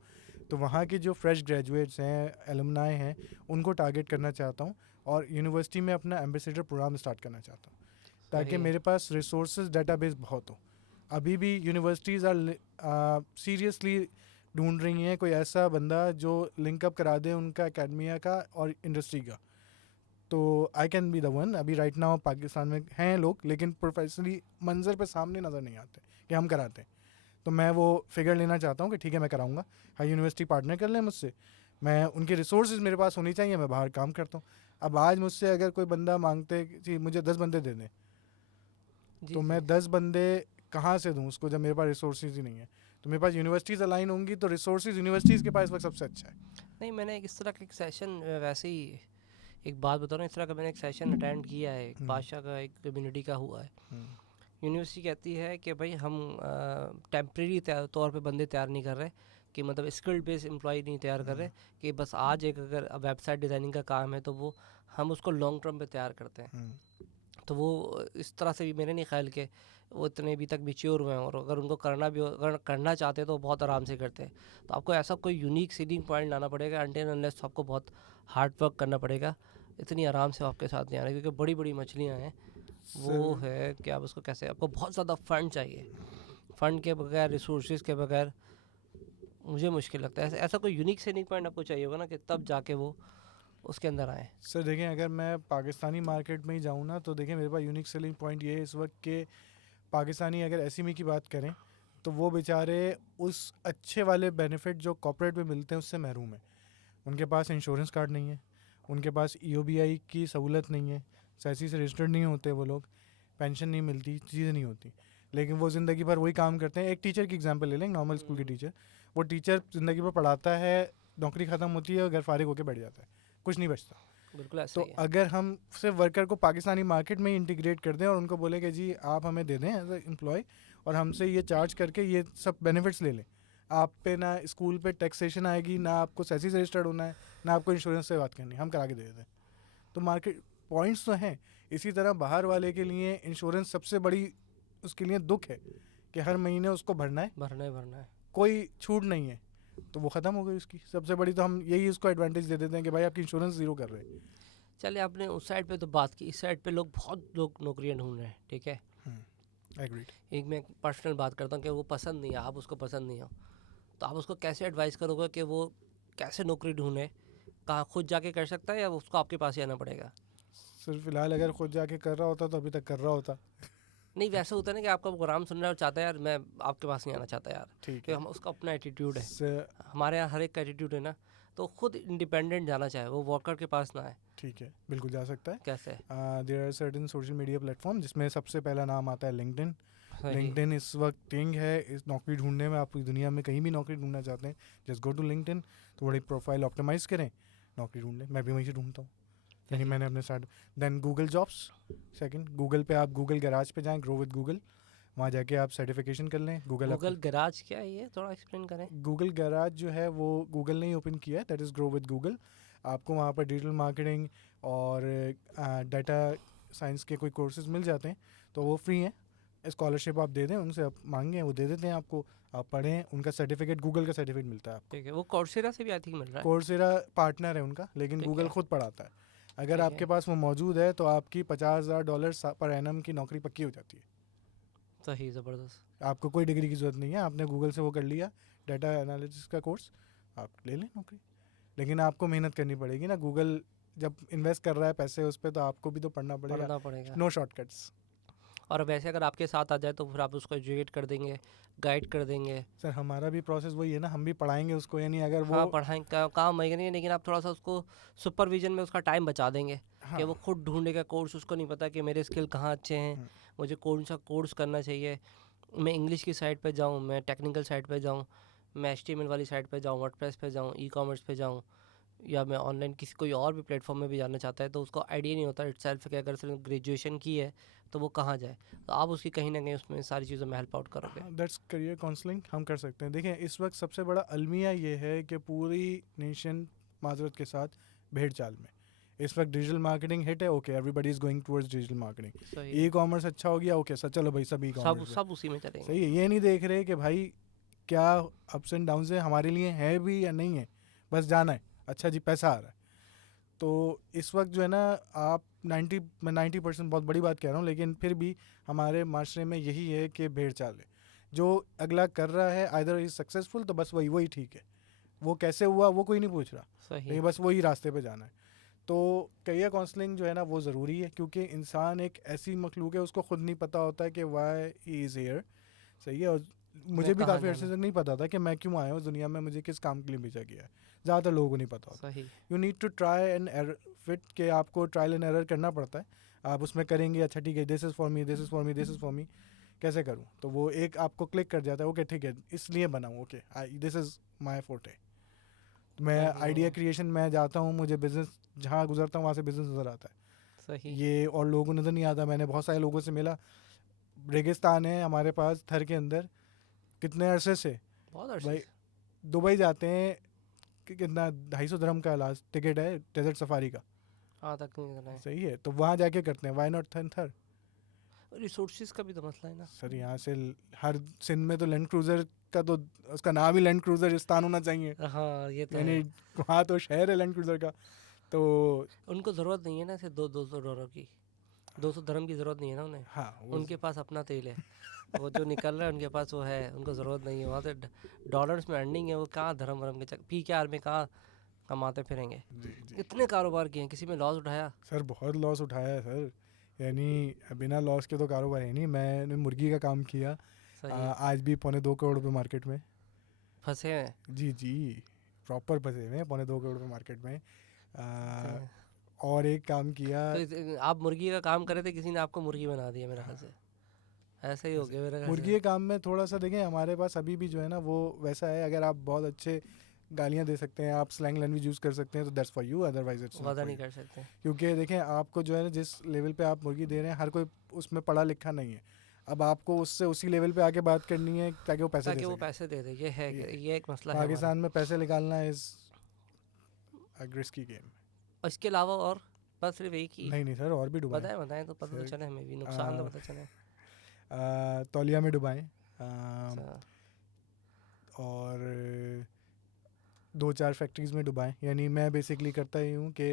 तो वहाँ के जो फ्रेश ग्रेजुएट्स हैं, एलुमनाई हैं, उनको टारगेट करना चाहता हूँ और यूनिवर्सिटी में अपना एम्बेसडर प्रोग्राम स्टार्ट करना चाहता हूँ, ताकि सही है। मेरे पास रिसोर्सेज डाटाबेस बहुत हो। अभी भी यूनिवर्सिटीज़ आर सीरियसली ढूंढ रही हैं कोई ऐसा बंदा जो लिंकअप करा दे उनका एकेडमिया का और इंडस्ट्री का, तो I can be the one. अभी राइट नाउ पाकिस्तान में हैं लोग, लेकिन प्रोफेशनली मंजर पे सामने नज़र नहीं आते कि हम कराते हैं। तो मैं वो फिगर लेना चाहता हूँ कि ठीक है मैं कराऊंगा, हाँ यूनिवर्सिटी पार्टनर कर लें मुझसे, मैं उनके रिसोर्सेज मेरे पास होनी चाहिए, मैं बाहर काम करता हूँ। अब आज मुझसे अगर कोई बंदा मांगते कि मुझे 10 बंदे दे दें, जी तो जी। मैं 10 बंदे कहाँ से दूँ उसको जब मेरे पास रिसोर्सेज ही नहीं है। तो मेरे पास यूनिवर्सिटीज़ अलाइन होंगी तो रिसोर्सेज यूनिवर्सिटीज़ के पास वक्त सबसे अच्छा है। नहीं, मैंने इस तरह का एक सेशन, वैसे ही एक बात बता रहा हूँ, इस तरह का मैंने एक सेशन अटेंड किया है, एक बादशाह का एक कम्युनिटी का हुआ है। यूनिवर्सिटी कहती है कि भाई हम टेम्प्रेरी तौर पे बंदे तैयार नहीं कर रहे, कि मतलब स्किल्ड बेस एम्प्लॉय नहीं तैयार कर रहे, कि बस आज एक अगर वेबसाइट डिज़ाइनिंग का काम है तो वो हम उसको लॉन्ग टर्म पे तैयार करते हैं। तो तो वो इस तरह से भी मेरे नहीं ख्याल के वो इतने अभी तक मैच्योर हुए हैं, और अगर उनको करना भी अगर करना चाहते हैं तो बहुत आराम से करते हैं। तो आपको ऐसा कोई यूनिक सेलिंग पॉइंट लाना पड़ेगा, अनटिल अनलेस आपको बहुत हार्ड वर्क करना पड़ेगा। इतनी आराम से आपके साथ नहीं आ रहा, क्योंकि बड़ी बड़ी मछलियाँ हैं। वो सर है कि आप उसको कैसे, आपको बहुत ज़्यादा फंड चाहिए। फंड के बगैर, रिसोर्सेज के बगैर मुझे मुश्किल लगता है। ऐसा ऐसा कोई यूनिक सेलिंग पॉइंट आपको चाहिए होगा ना, कि तब जाके वो उसके अंदर आए। सर देखें, अगर मैं पाकिस्तानी मार्केट में ही जाऊँ ना, तो देखें मेरे पास यूनिक सेलिंग पॉइंट ये है इस वक्त के पाकिस्तानी अगर एसएमई की बात करें तो वो बेचारे उस अच्छे वाले बेनिफिट जो कॉर्पोरेट में मिलते हैं उससे महरूम है। उनके पास इंश्योरेंस कार्ड नहीं है, उनके पास ईओबीआई की सहूलत नहीं है, सैसी से रजिस्टर्ड नहीं होते वो लोग, पेंशन नहीं मिलती, चीज़ें नहीं होती, लेकिन वो ज़िंदगी भर वही काम करते हैं। एक टीचर की एग्जांपल ले लें, नॉर्मल स्कूल के टीचर। वो टीचर ज़िंदगी भर पढ़ाता है, नौकरी ख़त्म होती है और घर फारिग होकर बैठ जाता है, कुछ नहीं बचता। बिल्कुल ऐसा तो ही है। अगर हम सिर्फ वर्कर को पाकिस्तानी मार्केट में ही इंटीग्रेट कर दें और उनको बोले कि जी आप हमें दे दें एज ए एम्प्लॉय और हमसे ये चार्ज करके ये सब बेनिफिट्स ले लें, आप पे ना स्कूल पे टैक्सेशन आएगी, ना आपको सेसी से रजिस्टर्ड होना है, ना आपको इंश्योरेंस से बात करनी, हम करा के दे देते हैं। तो मार्केट पॉइंट्स तो हैं। इसी तरह बाहर वाले के लिए इंश्योरेंस सबसे बड़ी उसके लिए दुख है कि हर महीने उसको भरना है, भरना है। कोई छूट नहीं है। तो वो ख़त्म हो गई उसकी सबसे बड़ी। तो हम यही उसको एडवांटेज दे देते हैं कि भाई आपकी इंश्योरेंस ज़ीरो कर रहे हैं। चले, आपने उस साइड पे तो बात की, इस साइड पे बहुत लोग नौकरियां ढूंढ रहे हैं, ठीक है। एग्रीड। एक मैं पर्सनल बात करता हूँ कि वो पसंद नहीं है, आप उसको पसंद नहीं हो, तो आप उसको कैसे एडवाइस करोगे कि वो कैसे नौकरी ढूंढे? कहाँ खुद जाके कर सकता है या उसको आपके पास ही आना पड़ेगा? सिर्फ फिलहाल अगर खुद जाके कर रहा होता तो अभी तक कर रहा होता। नहीं, वैसे होता है ना कि आपका प्रोग्राम सुन रहा है और चाहता है यार मैं आपके पास नहीं आना चाहता यार, ठीक कि है। हम उसका अपना एटीट्यूड है। स- हमारे यहाँ हर एक का एटीट्यूड है ना, तो खुद इंडिपेंडेंट जाना चाहे, वो वर्कर के पास ना आए। ठीक है, बिल्कुल जा सकता है। कैसे? There are certain social media platform जिसमें सबसे पहला नाम आता है लिंक्डइन। सही। लिंक्डइन इस वक्त किंग है इस नौकरी ढूंढने में। आप पूरी दुनिया में कहीं भी नौकरी ढूंढना चाहते हैं, जस्ट गो टू लिंक्डइन, तो बड़ी प्रोफाइल ऑप्टिमाइज करें, नौकरी ढूंढ लें। मैं भी वहीं से ढूंढता हूँ, यानी सही। मैंने अपने start. Then Google jobs second. Google पे आप गूगल गैराज पे जाएं, ग्रो विद गूगल, वहाँ जाके आप सर्टिफिकेशन कर लें। गूगल गूगल गैराज क्या है ये, थोड़ा एक्सप्लेन करें। गूगल गैराज जो है वो गूगल ने ही ओपन किया है, that is grow with Google. आपको वहाँ पर डिजिटल मार्केटिंग और डाटा साइंस के कोई कोर्सेज मिल जाते हैं, तो वो फ्री हैं। स्कॉलरशिप आप दे दें उनसे, आप मांगें वो दे देते हैं आपको, आप पढ़ें, उनका सर्टिफिकेट, गूगल का सर्टिफिकेट मिलता है आपको। ठीक है, वो कोर्सेरा से भी आई थिंक मिल रहा है। कोर्सेरा पार्टनर है उनका, लेकिन ठीक गूगल है। खुद पढ़ाता है। अगर ठीक आपके है। पास वो मौजूद है तो आपकी $50,000 पर एनम की नौकरी पक्की हो जाती है। सही, ज़बरदस्त। आपको कोई डिग्री की ज़रूरत नहीं है, आपने गूगल से वो कर लिया डाटा एनालिसिस का कोर्स, आप ले लें नौकरी। लेकिन आपको मेहनत करनी पड़ेगी ना, गूगल जब इन्वेस्ट कर रहा है पैसे उस पर, तो आपको भी तो पढ़ना पड़ेगा। पढ़ना पड़ेगा। No shortcuts. और वैसे अगर आपके साथ आ जाए तो फिर आप उसको एजुकेट कर देंगे, गाइड कर देंगे। सर हमारा भी प्रोसेस वही है ना, हम भी पढ़ाएंगे उसको, यानी अगर वो हाँ, पढ़ाएं का काम वही नहीं है, लेकिन आप थोड़ा सा उसको सुपरविजन में उसका टाइम बचा देंगे, हाँ कि वो खुद ढूंढेगा कोर्स। उसको नहीं पता कि मेरे स्किल कहाँ अच्छे हैं, हम्म, मुझे कौन सा कोर्स करना चाहिए। मैं इंग्लिश की साइड पे जाऊँ, मैं टेक्निकल साइड पे जाऊँ, मैं HTML वाली साइड पे जाऊँ, वर्डप्रेस पे जाऊँ, ई-कॉमर्स पे जाऊँ, या मैं ऑनलाइन किसी कोई और भी प्लेटफॉर्म में भी जाना चाहता है, तो उसको आइडिया नहीं होता इटसेल्फ कि अगर सिर्फ ग्रेजुएशन की है तो वो कहाँ जाए। तो आप उसकी कहीं ना कहीं उसमें सारी चीज़ों में हेल्प आउट करोगे। हाँ दैट्स करियर काउंसलिंग हम कर सकते हैं। देखिए इस वक्त सबसे बड़ा अलमिया ये है कि पूरी नेशन माजरत के साथ भेड़ चाल में। इस वक्त डिजिटल मार्केटिंग हिट है, okay everybody is going towards digital marketing. सही ई है। कॉमर्स अच्छा हो गया, ओके सर चलो भाई सब ई सब कॉमर्स। सब उसी में चलेंगे। सही है, ये नहीं देख रहे कि भाई क्या अप्स एंड डाउन है हमारे लिए, है भी या नहीं है, बस जाना है, अच्छा जी पैसा आ रहा है। तो इस वक्त जो है ना, आप 90% बहुत बड़ी बात कह रहा हूँ, लेकिन फिर भी हमारे माशरे में यही है कि भेड़ चाल है। जो अगला कर रहा है आइदर इज सक्सेसफुल, तो बस वही वही ठीक है, वो कैसे हुआ वो कोई नहीं पूछ रहा, सही। लेकिन बस वही रास्ते पे जाना है। तो करियर काउंसलिंग जो है ना वो ज़रूरी है, क्योंकि इंसान एक ऐसी मखलूक है, उसको खुद नहीं पता होता है कि वाई ही इज़ हेयर। सही है, और मुझे भी कहाँ काफ़ी अर्से जाना। तक नहीं पता था कि मैं क्यों आया हूँ इस दुनिया में, मुझे किस काम के लिए भेजा गया है, ज़्यादातर लोगों को नहीं पता होता। सही। You need to try and error fit, के आपको ट्रायल एंड एरर करना पड़ता है। आप उसमें करेंगे, अच्छा ठीक है this is for me, this is for me, this is for me, कैसे करूँ, तो वो एक आपको क्लिक कर जाता है, ओके ठीक है इसलिए बनाऊँ, okay this is my forte. मैं आइडिया क्रिएशन में जाता हूँ, मुझे बिज़नेस जहाँ गुजरता हूँ वहाँ से बिज़नेस नज़र आता है। सही। ये और लोगों को नज़र नहीं आता। मैंने बहुत सारे लोगों से मिला, रेगिस्तान है हमारे पास थर के अंदर, कितने अरसे से बहुत अर्से भाई से। दुबई जाते हैं कि कितना 250 dirham का लास्ट टिकट है डेजर्ट सफारी का। हाँ, तक नहीं करना है। सही है, तो वहाँ जाके करते हैं, वाई नॉट थर। रिसोर्सेज का भी तो मसला है ना। सर यहाँ से हर सिंध में तो लैंड क्रूज़र का तो उसका नाम ही लैंड क्रूज़रिस्तान होना चाहिए, हाँ ये तो यानी है। वहाँ तो शहर है लैंड क्रूज़र का। तो उनको ज़रूरत नहीं है ना ऐसे 200 डॉलर की, 200 धर्म की ज़रूरत नहीं है ना उन्हें। हाँ वो उनके पास अपना तेल है, वो जो निकल रहा है उनके पास वो है, उनको ज़रूरत नहीं है। वहाँ से डॉलर्स में अर्निंग है, वो कहाँ धर्म वरम के PKR में कहाँ कमाते फिरेंगे। जी जी कितने कारोबार किए हैं, किसी में लॉस उठाया? सर बहुत लॉस उठाया है सर, यानी बिना लॉस के तो कारोबार है नहीं। मैंने मुर्गी का काम किया, सही। आज भी 2.25 करोड़ रुपये मार्केट में। फंसे हैं। जी जी प्रॉपर फंसे हुए हैं 2.25 करोड़ रुपये मार्केट में। तो, और एक काम किया आप मुर्गी का काम करे थे, किसी ने आपको मुर्गी बना दिया मेरे ख्याल से, ऐसा ही हो ऐसे गया मेरे ख्याल मुर्गी से। के काम में थोड़ा सा देखें, हमारे पास अभी भी जो है ना वो वैसा है, अगर आप बहुत अच्छे गालियाँ दे सकते हैं, आप स्लैंग लैंग्वेज यूज़ कर सकते हैं, तो that's for you, otherwise it's not वादा फॉर नहीं यू। कर सकते। क्योंकि देखें आपको जो है ना जिस लेवल पे आप मुर्गी दे रहे हैं, हर कोई उसमें पढ़ा लिखा नहीं है। अब आपको उससे उसी लेवल पे आके बात करनी है ताकि वो पैसे दे ताकि वो सके। पैसे दे दे, ये है ये ये एक मसला है हमारा। पाकिस्तान में पैसे निकालना इज़ अ रिस्की गेम। और इसके अलावा और बस सिर्फ एक ही? नहीं नहीं सर, और भी डुबाएं बताएं बताएं तो पता तो सर। चले हमें भी, नुकसान तो आ, पता चले। तौलिया में डुबाएं, अच्छा। और 2-4 फैक्ट्रीज़ में डुबाएं। यानी मैं बेसिकली करता ही हूँ कि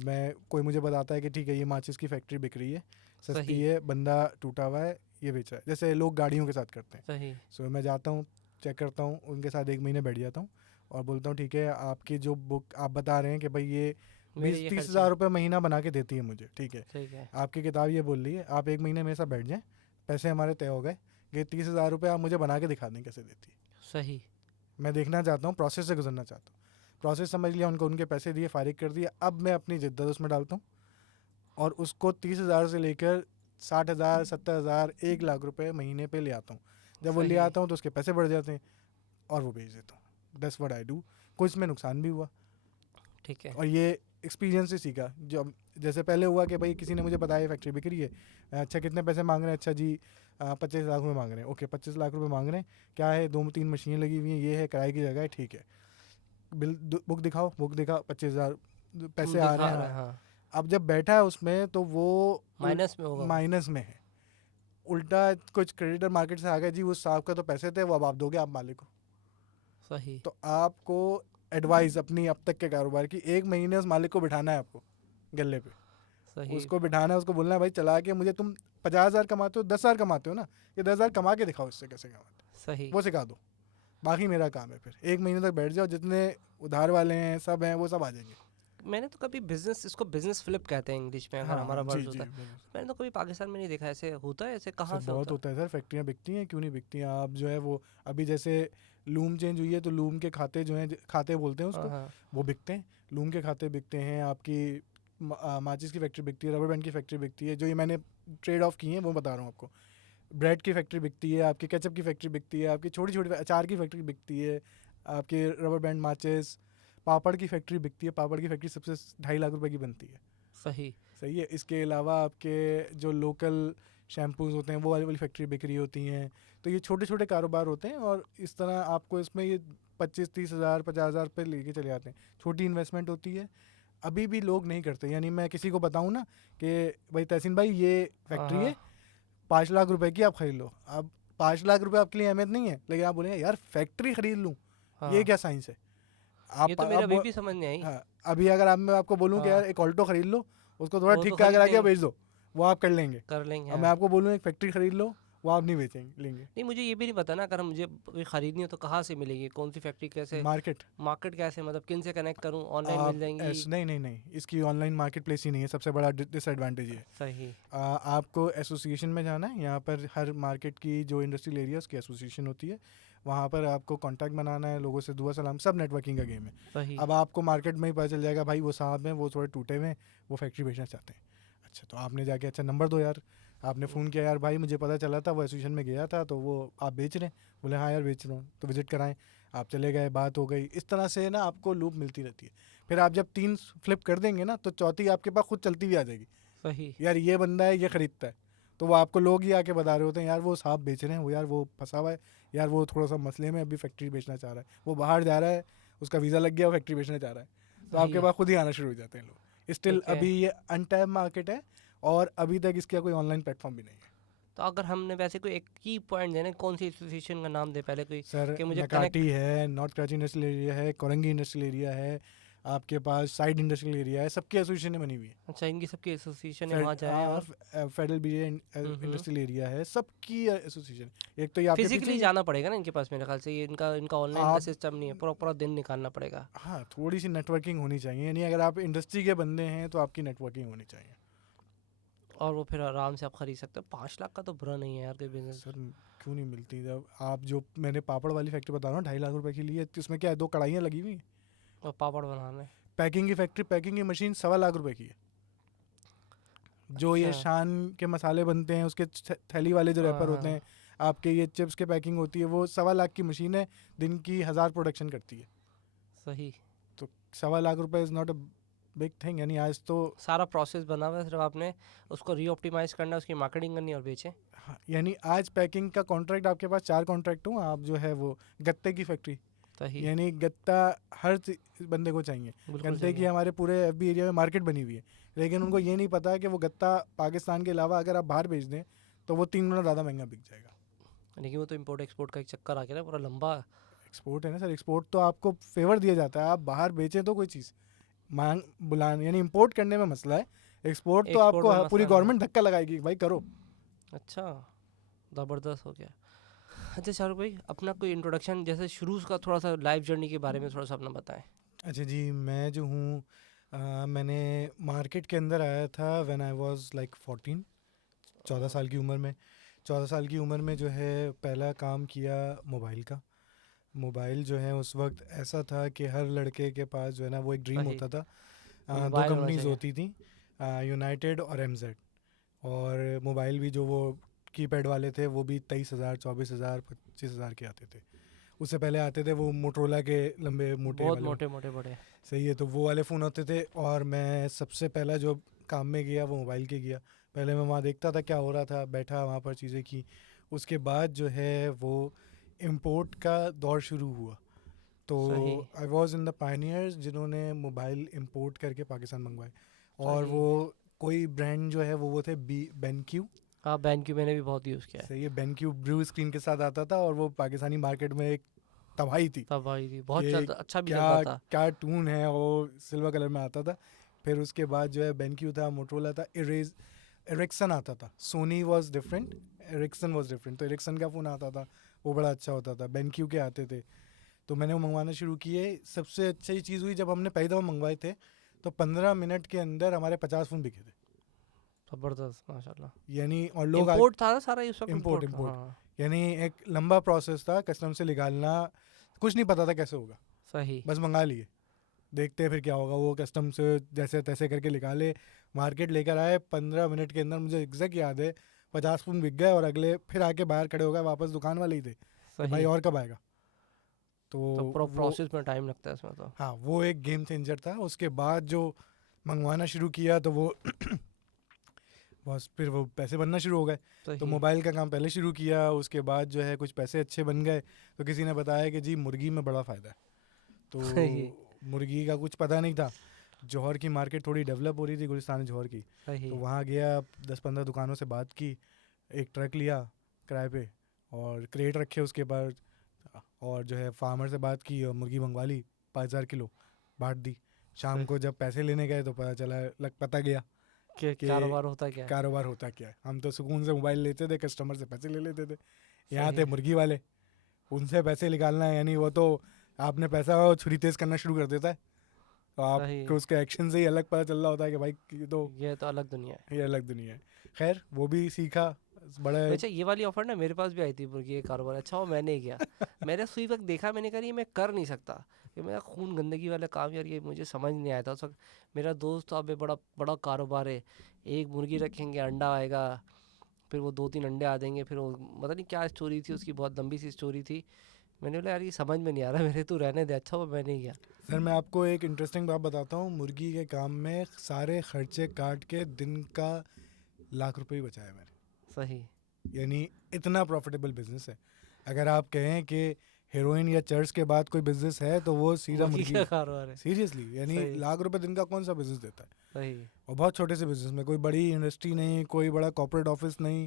मैं कोई मुझे बताता है कि ठीक है ये माचिस की फैक्ट्री बिक रही है, सस्ती सही। है, बंदा टूटा हुआ है, ये बेच रहा है, जैसे लोग गाड़ियों के साथ करते हैं। सही। सो मैं जाता हूँ, चेक करता हूँ, उनके साथ 1 महीने बैठ जाता हूँ और बोलता हूँ ठीक है आपकी जो बुक आप बता रहे हैं कि भाई ये मेरे बीस ये तीस खर्चे हज़ार हैं। रुपये महीना बना के देती है मुझे, ठीक है, ठीक है। आपकी किताब ये बोल रही है, आप 1 महीने मेरे साथ बैठ जाएं, पैसे हमारे तय हो गए, ये 30,000 रुपये आप मुझे बना के दिखा दें कैसे देती है। सही। मैं देखना चाहता हूँ, प्रोसेस से गुजरना चाहता हूँ। प्रोसेस समझ लिया, उनको उनके पैसे दिए, फारिग कर दिया, अब मैं अपनी जिद्दत उसमें डालता हूँ और उसको 30,000 से लेकर 60,000, 70,000, 1 लाख रुपए महीने पे ले आता हूँ। जब वो ले सही। आता हूँ तो उसके पैसे बढ़ जाते हैं और वो बेच देता हूँ। That's what I do. कुछ में नुकसान भी हुआ ठीक है। और ये एक्सपीरियंस से सीखा। जब जैसे पहले हुआ कि भाई किसी ने मुझे बताया फैक्ट्री बिक रही है, अच्छा कितने पैसे मांग रहे हैं, अच्छा जी 25 लाख रुपये मांग रहे हैं, ओके 25 लाख रुपये मांग रहे हैं, क्या है 2-3 मशीनें लगी हुई हैं, ये है, किराए की जगह है, ठीक है, बिल बुक दिखाओ, बुक दिखा, 25,000 पैसे आ रहे दिखा रहा है, हैं। हाँ। अब जब बैठा है उसमें तो वो माइनस में होगा वो। माइनस में है, उल्टा कुछ क्रेडिटर मार्केट से आ गया जी उस साहब का तो पैसे थे, वो अब आप दोगे आप मालिक को। सही। तो आपको एडवाइस अपनी अब तक के कारोबार की, 1 महीने उस मालिक को बिठाना है आपको गले पे, सही। उसको बिठाना है, उसको बोलना है भाई चला के मुझे, तुम 50,000 कमाते हो, 10,000 कमाते हो ना, ये 10,000 कमा के दिखाओ इससे कैसे कमाते हो, सही। वो सिखा दो, बाकी मेरा काम है। फिर 1 महीने तक बैठ जाओ, जितने उधार वाले हैं सब हैं वो सब आ जाएंगे। मैंने तो कभी बिजनेस, इसको बिजनेस फ्लिप कहते हैं इंग्लिश में, अगर हमारा हाँ जी वर्ड जी होता है। मैंने तो कभी पाकिस्तान में नहीं देखा, ऐसे होता है? ऐसे सर कहाँ से बहुत होता होता है सर, फैक्ट्रियाँ बिकती हैं, क्यों नहीं बिकती हैं। आप जो है वो अभी जैसे लूम चेंज हुई है तो लूम के खाते जो हैं, खाते बोलते हैं है? हाँ उसको, हाँ। वो बिकते हैं, लूम के खाते बिकते हैं। आपकी माचिस की फैक्ट्री बिकती है, रबर बैंड की फैक्ट्री बिकती है, जो ये मैंने ट्रेड ऑफ की है वो बता रहा हूँ आपको। ब्रेड की फैक्ट्री बिकती है, आपकी केचप की फैक्ट्री बिकती है, आपकी छोटी छोटी अचार की फैक्ट्री बिकती है, आपकी रबर बैंड, माचिस, पापड़ की फैक्ट्री बिकती है। पापड़ की फैक्ट्री सबसे 2.5 लाख रुपए की बनती है। सही। सही है। इसके अलावा आपके जो लोकल शैम्पूज़ होते हैं वो वाली फैक्ट्री बिक रही होती हैं। तो ये छोटे छोटे कारोबार होते हैं और इस तरह आपको इसमें ये 25-30 हज़ार 50,000 रुपये लेके चले जाते हैं। छोटी इन्वेस्टमेंट होती है, अभी भी लोग नहीं करते। यानी मैं किसी को बताऊँ ना कि भाई तहसीन भाई ये हाँ फैक्ट्री हाँ है 5 लाख रुपए की, आप खरीद लो। अब 5 लाख रुपए आपके लिए अहमियत नहीं है, लेकिन आप बोलेंगे यार फैक्ट्री खरीद लूँ, ये हाँ। क्या साइंस है। ये आप तो मेरे अभी अब भी समझ नहीं आई। हाँ, अभी अगर मैं आपको बोलूँ कि यार हाँ, एक ऑल्टो खरीद लो, उसको थोड़ा वो ठीक तो ठाक खरीद करा के लेंगे, बेच दो, वो आप कर लेंगे। कर लेंगे, अब हाँ। मैं आपको बोलूँ एक फैक्ट्री खरीद लो, वो आप नहीं बेचेंगे लेंगे। नहीं, मुझे ये भी नहीं पता ना, अगर मुझे कोई खरीदनी हो तो कहाँ से मिलेगी, कौन सी फैक्ट्री, कैसे मार्केट मार्केट, कैसे, मतलब किन से कनेक्ट करूँ, ऑनलाइन आप मिल जाएंगी? नहीं नहीं नहीं, इसकी ऑनलाइन मार्केट प्लेस ही नहीं है, सबसे बड़ा डिसएडवांटेज ये है। सही। आपको एसोसिएशन में जाना है, यहाँ पर हर मार्केट की जो इंडस्ट्रियल एरिया उसकी एसोसिएशन होती है, वहाँ पर आपको कांटेक्ट बनाना है, लोगों से दुआ सलाम, सब नेटवर्किंग का गेम है। सही। अब आपको मार्केट में ही पता चल जाएगा भाई वो साहब हैं, वो थोड़े टूटे हुए हैं, वो फैक्ट्री बेचना चाहते हैं। अच्छा तो आपने जाके अच्छा नंबर दो यार, आपने फ़ोन किया यार भाई मुझे पता चला था वो एसोसिएशन में गया था तो वो आप बेच रहे हैं, बोले हाँ यार बेच रहा हूँ, तो विजिट कराएं, आप चले गए, बात हो गई। इस तरह से ना आपको लूप मिलती रहती है। फिर आप जब 3 फ्लिप कर देंगे ना तो चौथी आपके पास खुद चलती हुई आ जाएगी, सही। यार ये बंदा है ये ख़रीदता है। तो वो आपको लोग ही आके बता रहे होते हैं यार वो साहब बेच रहे हैं, वो यार वो फंसा हुआ है, यार वो थोड़ा सा मसले में अभी फैक्ट्री बेचना चाह रहा है, वो बाहर जा रहा है, उसका वीज़ा लग गया, वो फैक्ट्री बेचना चाह रहा है। तो सही आपके है। पास खुद ही आना शुरू हो जाते हैं लोग। स्टिल ठीक है। अभी ये अनटैप मार्केट है और अभी तक इसका कोई ऑनलाइन प्लेटफॉर्म भी नहीं है। तो अगर हमने वैसे कोई एक की पॉइंट देना, कौन सी एसोसिएशन का नाम दे पहले कोई, सर कि मुझे नकाटी है, नॉर्थ कराची इंडस्ट्रियल एरिया है, कोरंगी इंडस्ट्रियल एरिया है, आपके पास साइड इंडस्ट्रियल एरिया है, सबकी एसोसिएशन बनी हुई है। अच्छा इनकी सबकी एसोसिएशन है, वहाँ जाए और फेडरल बीजे इंडस्ट्रियल एरिया है, सबकी एसोसिएशन। एक तो ये आपके फिजिकली पीछे जाना पड़ेगा ना इनके पास, मेरे ख्याल से ये इनका इनका ऑनलाइन का आप सिस्टम नहीं है, पूरा पूरा दिन निकालना पड़ेगा। हाँ, थोड़ी सी नेटवर्किंग होनी चाहिए, यानी अगर आप इंडस्ट्री के बंदे हैं तो आपकी नेटवर्किंग होनी चाहिए। और वो फिर आराम से आप खरीद सकते हो। 5 लाख का तो बुरा नहीं है यार कोई बिजनेस। सर क्यों नहीं मिलती? जब आप जो मैंने पापड़ वाली फैक्ट्री बता रहा हूँ 2.5 लाख रुपए की लिए, तो उसमें क्या है, 2 कढ़ाइयाँ लगी हुई हैं। और पापड़ बनाने। पैकिंग की फैक्ट्री, पैकिंग की मशीन 1.25 लाख रुपए की है। जो ये अच्छा। शान के मसाले बनते हैं, उसके थैली वाले जो हाँ, रैपर होते हाँ। हैं, आपके ये चिप्स के पैकिंग होती है, वो 1.25 लाख की मशीन है, दिन की 1000 प्रोडक्शन करती है। सही। तो 1.25 लाख रुपए is not a big thing. यानी आज तो सारा प्रोसेस बना हुआ है, सिर्फ आपने उसको रीऑप्टिमाइज करना है, उसकी मार्केटिंग करनी है और बेचें। हाँ, यानी आज पैकिंग का कॉन्ट्रैक्ट आपके पास 4 कॉन्ट्रैक्ट हो, आप जो है वो गत्ते की फैक्ट्री, सही। यानी गत्ता हर बंदे को चाहिए। बिल्कुल गत्ते सही की है। हमारे पूरे एफबी एरिया में मार्केट बनी हुई है, लेकिन उनको ये नहीं पता कि वो गत्ता पाकिस्तान के अलावा अगर आप बाहर भेज दें तो वो 3 गुना ज़्यादा महंगा बिक जाएगा। लेकिन वो तो इम्पोर्ट एक्सपोर्ट का एक चक्कर आ गया ना पूरा लंबा। एक्सपोर्ट है ना सर, एक्सपोर्ट तो आपको फेवर दिया जाता है, आप बाहर बेचें तो कोई चीज़ मांग बुलान, यानी इंपोर्ट करने में मसला है, एक्सपोर्ट तो एक्सपोर्ट में आपको पूरी मसला नहीं। गवर्नमेंट धक्का लगाएगी, भाई करो। अच्छा, ज़बरदस्त हो गया। अच्छा शाहरुख भाई, अपना कोई इंट्रोडक्शन, जैसे शुरू का थोड़ा सा लाइफ जर्नी के बारे में थोड़ा सा अपना बताएं। अच्छा जी, मैं जो हूँ मैंने मार्केट के अंदर आया था व्हेन आई वाज लाइक 14, 14 साल की उम्र में। 14 साल की उम्र में जो है पहला काम किया मोबाइल का। मोबाइल जो है उस वक्त ऐसा था कि हर लड़के के पास जो है ना वो एक ड्रीम सही। होता था। 2 मोबाइल होना कंपनीज चाहिए। होती थी, यूनाइटेड और एमजेड। और मोबाइल भी जो वो कीपैड वाले थे वो भी 23,000, 24,000, 25,000 के आते थे। उससे पहले आते थे वो मोटरोला के लंबे मोटे बहुत वाले। मोटे मोटे बड़े। सही है, तो वो वाले फ़ोन होते थे। और मैं सबसे पहला जो काम में गया वो मोबाइल के गया। पहले मैं वहाँ देखता था क्या हो रहा था, बैठा वहाँ पर चीज़ें की। उसके बाद जो है वो इम्पोर्ट का दौर शुरू हुआ। तो सही। I was in the pioneers जिन्होंने मोबाइल इम्पोर्ट करके पाकिस्तान मंगवाए। और सही। वो कोई ब्रांड जो है वो थे बेनक्यू। हाँ, बैंक मैंने भी बहुत यूज़ किया है। सही है, बेनक्यू ब्लू स्क्रीन के साथ आता था और वो पाकिस्तानी मार्केट में एक तबाही थी तब भाई थी, बहुत कि चलता, अच्छा भी चल क्या रहा था। क्या टून है, वो सिल्वर कलर में आता था। फिर उसके बाद जो है बेनक्यू था, मोटरोला था, एरिक्सन आता था। Sony was different, Ericsson was different. तो एरिक्सन का फ़ोन आता था, वो बड़ा अच्छा होता था। बेनक्यू के आते थे, तो मैंने वो मंगवाना शुरू किए। सबसे अच्छी चीज़ हुई जब हमने पहली दफ़ा मंगवाए थे तो 15 मिनट के अंदर हमारे 50 फ़ोन बिके थे। ज़बरदस्त माशाल्लाह। यानी और लोग इम्पोर्ट था ना सारा इस वक्त, इम्पोर्ट इम्पोर्ट था। इम्पोर्ट हाँ। यानी एक लंबा प्रोसेस था, कस्टम से निकालना, कुछ नहीं पता था कैसे होगा, सही। बस मंगा लिए, देखते हैं फिर क्या होगा। वो कस्टम से जैसे तैसे करके निकाले, मार्केट लेकर आए। 15 मिनट के अंदर मुझे एग्जैक्ट याद है 50 फ़ोन बिक गए। और अगले फिर आके बाहर खड़े हो गए, वापस दुकान वाले ही थे कि भाई सही। और कब आएगा। तो तो पूरा वो प्रोसेस में टाइम लगता है इसमें तो। हाँ, वो एक गेम चेंजर था। उसके बाद जो मंगवाना शुरू किया तो वो बस फिर वो पैसे बनना शुरू हो गए। तो सही। मोबाइल का काम पहले शुरू किया, उसके बाद जो है कुछ पैसे अच्छे बन गए तो किसी ने बताया कि जी मुर्गी में बड़ा फ़ायदा है। सही। तो मुर्गी का कुछ पता नहीं था। जौहर की मार्केट थोड़ी डेवलप हो रही थी, गुलिस्तान जौहर की। सही। तो वहाँ गया, 10-15 दुकानों से बात की, एक ट्रक लिया किराए पे और क्रेट रखे उसके बाद। और जो है फार्मर से बात की और मुर्गी मंगवा ली, 5,000 किलो बांट दी। शाम सही। को जब पैसे लेने गए तो पता गया कि कि कारोबार होता क्या है। कारोबार होता क्या है। हम तो सुकून से मोबाइल लेते थे, कस्टमर से पैसे ले लेते थे। यहाँ सही थे है। मुर्गी वाले, उनसे पैसे निकालना है, यानी वो तो आपने पैसा छुरी तेज करना शुरू कर देता है। तो सही। आपको उसके एक्शन से ही अलग पता चल रहा होता है कि भाई ये तो अलग दुनिया है। ये अलग दुनिया है। खैर वो भी सीखा बड़ा। वैसे ये वाली ऑफर ना मेरे पास भी आई थी, मुर्गी ये कारोबार अच्छा हो मैंने ही किया। मैंने सुई वक्त देखा, मैंने कहा ये मैं कर नहीं सकता, ये मेरा खून गंदगी वाला काम यार, ये मुझे समझ नहीं आया था उस वक्त। मेरा दोस्त तो अबे बड़ा बड़ा कारोबार है, एक मुर्गी रखेंगे, अंडा आएगा, फिर वो 2-3 अंडे आ देंगे, फिर वो पता नहीं क्या स्टोरी थी उसकी, बहुत लंबी सी स्टोरी थी। मैंने बोला यार ये समझ में नहीं आ रहा मेरे, तू रहने दे, अच्छा वो मैंने किया। सर मैं आपको एक इंटरेस्टिंग बात बताता हूँ। मुर्गी के काम में सारे खर्चे काट के दिन का ₹1,00,000 ही बचाया मैंने। सही। यानी इतना प्रॉफिटेबल बिजनेस है। अगर आप कहें कि हेरोइन या चर्च के बाद कोई बिजनेस है तो वो सीधा मुर्गी मुर्गी का है। कारोबार है। सीरियसली, यानी सही। ₹1,00,000 दिन का कौन सा बिजनेस देता है। सही। और बहुत छोटे से बिजनेस में, कोई बड़ी इंडस्ट्री नहीं, कोई बड़ा कॉर्पोरेट ऑफिस नहीं,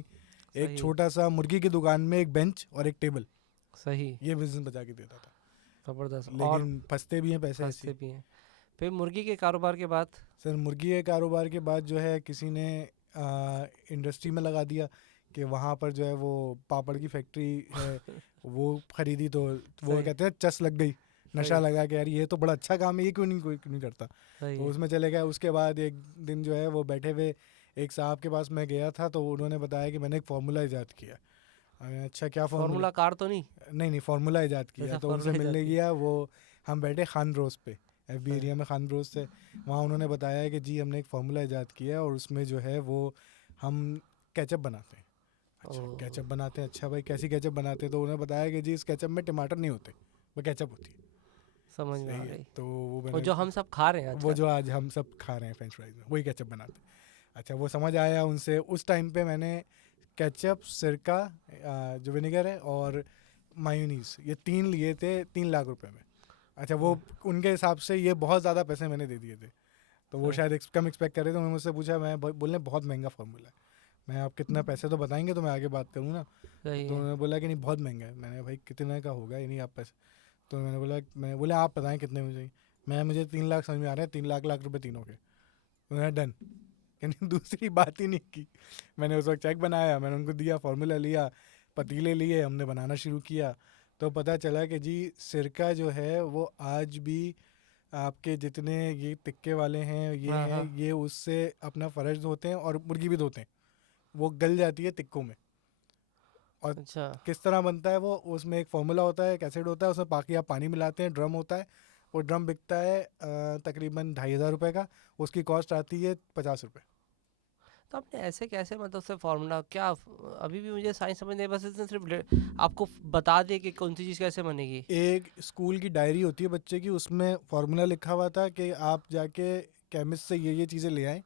एक सही छोटा सा मुर्गी की दुकान में एक बेंच और एक टेबल, सही। ये बिजनेस बचा के देता था। ज़बरदस्त। और लेकिन फंसते भी हैं पैसे ऐसे फंसते ही। भी हैं। फिर मुर्गी के कारोबार के बाद? सर मुर्गी के कारोबार के बाद जो है किसी ने इंडस्ट्री में लगा दिया कि वहाँ पर जो है वो पापड़ की फैक्ट्री है, वो खरीदी, तो वो सही कहते हैं चस लग गई, नशा सही लगा कि यार ये तो बड़ा अच्छा काम है, ये क्यों नहीं कोई क्यों नहीं करता, सही तो है। उसमें चले गए। उसके बाद एक दिन जो है वो बैठे हुए एक साहब के पास मैं गया था, तो उन्होंने बताया कि मैंने एक फार्मूला ईजाद किया। अच्छा क्या फार्मूला? फार्मूला कार तो नहीं? नहीं नहीं, फार्मूला ईजाद किया। जैसा तो उनसे फार्मूला मिलने जाती है। गया, वो हम बैठे खान रोज पे, एफबी हाँ। एरिया में खान रोज से। वहाँ उन्होंने बताया कि जी हमने एक फार्मूला ईजाद किया है और उसमें जो है वो हम केचप बनाते हैं। अच्छा ओह, केचप बनाते हैं, अच्छा भाई कैसी केचप बनाते हैं? तो उन्होंने बताया कि जी इस केचप में टमाटर नहीं होते, वो केचप होती है। समझ में सही आ है, गई। तो वो वो मैंने, जो हम सब खा रहे हैं वो आजकल। जो आज हम सब खा रहे हैं फ्रेंच फ्राइज में, वही केचप बनाते हैं। अच्छा वो समझ आया उनसे। उस टाइम पे मैंने केचप, सिरका, जो विनेगर है, और मायोनीज, ये 3 लिए थे 3 लाख रुपए में। अच्छा वो उनके हिसाब से ये बहुत ज़्यादा पैसे मैंने दे दिए थे, तो वो सही शायद कम एक्सपेक्ट कर रहे थे। उन्होंने मुझसे पूछा, मैं बोलने बहुत महंगा फार्मूला है, मैं आप कितना पैसे तो बताएंगे तो मैं आगे बात करूँ ना। सही तो है। उन्होंने बोला कि नहीं बहुत महंगा है। मैंने भाई कितने का होगा, ये नहीं आप पैसे, तो मैंने बोला आप बताएं कितने में चाहिए। मुझे 3 लाख समझ में आ रहे हैं, 3 लाख रुपए तीनों के। उन्होंने डन, यानी दूसरी बात ही नहीं की। मैंने उस वक्त चेक बनाया, मैंने उनको दिया, फार्मूला लिया, पतीले लिए, हमने बनाना शुरू किया। तो पता चला कि जी सिरका जो है वो आज भी आपके जितने ये टिक्के वाले हैं ये हाँ हैं, हाँ। ये उससे अपना फ़र्ज धोते हैं और मुर्गी भी धोते हैं, वो गल जाती है टिक्कों में। और अच्छा। किस तरह बनता है वो, उसमें एक फार्मूला होता है, एक एसिड होता है, उसमें बाकी आप पानी मिलाते हैं, ड्रम होता है, वो ड्रम बिकता है तकरीबन 2,500 रुपये का, उसकी कॉस्ट आती है 50 रुपये। तो आपने ऐसे कैसे, मतलब से फार्मूला क्या अभी भी मुझे साइंस समझ नहीं, बस इसने सिर्फ आपको बता दिया कि कौन सी चीज़ कैसे बनेगी। एक स्कूल की डायरी होती है बच्चे की, उसमें फार्मूला लिखा हुआ था कि आप जाके केमिस्ट से ये चीज़ें ले आएँ,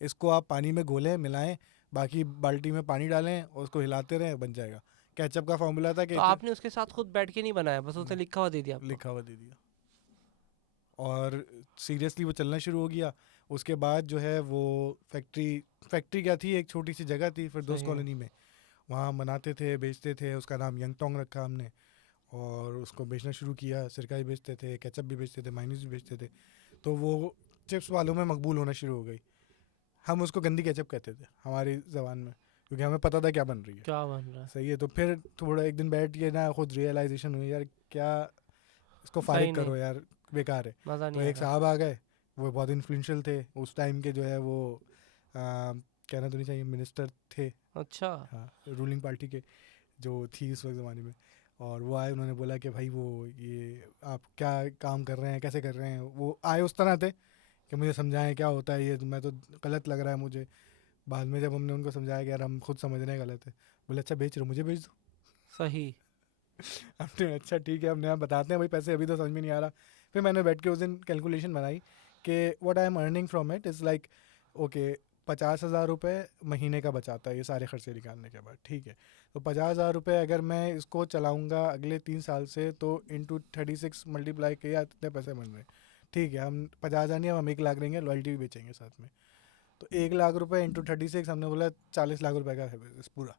इसको आप पानी में घोलें, मिलाएं, बाकी बाल्टी में पानी डालें और उसको हिलाते रहें, बन जाएगा। केचप का फार्मूला था कि तो आपने उसके साथ खुद बैठ के नहीं बनाया, बस उसने लिखा हुआ दे दिया आपको? लिखा हुआ दे दिया, और सीरियसली वो चलना शुरू हो गया। उसके बाद जो है वो फैक्ट्री क्या थी, एक छोटी सी जगह थी फिर दोस्त सही है। कॉलोनी में, वहाँ बनाते थे, बेचते थे, उसका नाम यंग टोंग रखा हमने, और उसको बेचना शुरू किया। सिरका भी बेचते थे, केचप भी बेचते थे, मायोनीज भी बेचते थे। तो वो चिप्स वालों में मकबूल होना शुरू हो गई। हम उसको गंदी केचप कहते थे हमारी ज़बान में, क्योंकि हमें पता था क्या बन रही है। क्या बन रहा है? सही है, तो फिर थोड़ा एक दिन बैठ के ना खुद रियलाइजेशन हुई, यार क्या, इसको फारिग सही नहीं, करो यार, बेकार है। मज़ा तो नहीं आ एक रहा। साहब आ गए, वो बहुत इन्फ्लुएंशियल थे उस टाइम के, जो है वो कहना तो नहीं चाहिए, मिनिस्टर थे, अच्छा। हाँ, रूलिंग पार्टी के जो थी उस वक्त ज़माने में। और वो आए, उन्होंने बोला कि भाई वो ये आप क्या काम कर रहे हैं, कैसे कर रहे हैं। वो आए उस तरह थे कि मुझे समझाएं क्या होता है ये, तो मैं तो गलत लग रहा है मुझे। बाद में जब हमने उनको समझाया कि यार हम खुद समझ रहे हैं गलत है, बोले अच्छा बेच रहे हो, मुझे बेच दो। सही। हमने अच्छा ठीक है, हमने आप बताते हैं भाई पैसे, अभी तो समझ में नहीं आ रहा। फिर मैंने बैठ के उस दिन कैलकुलेशन बनाई कि what I am earning from it is like, okay 50,000 रुपये महीने का बचाता है ये सारे खर्चे निकालने के बाद, ठीक है। तो 50,000 रुपये अगर मैं इसको चलाऊंगा अगले 3 साल से, तो इंटू 36 मल्टीप्लाई किया इतने पैसे बन रहे हैं, ठीक है। हम 50,000 नहीं, हम 1 लाख देंगे, लॉयल्टी भी बेचेंगे साथ में। तो 1 लाख रुपये इंटू 36, हमने बोला 40 लाख रुपये का है business पूरा।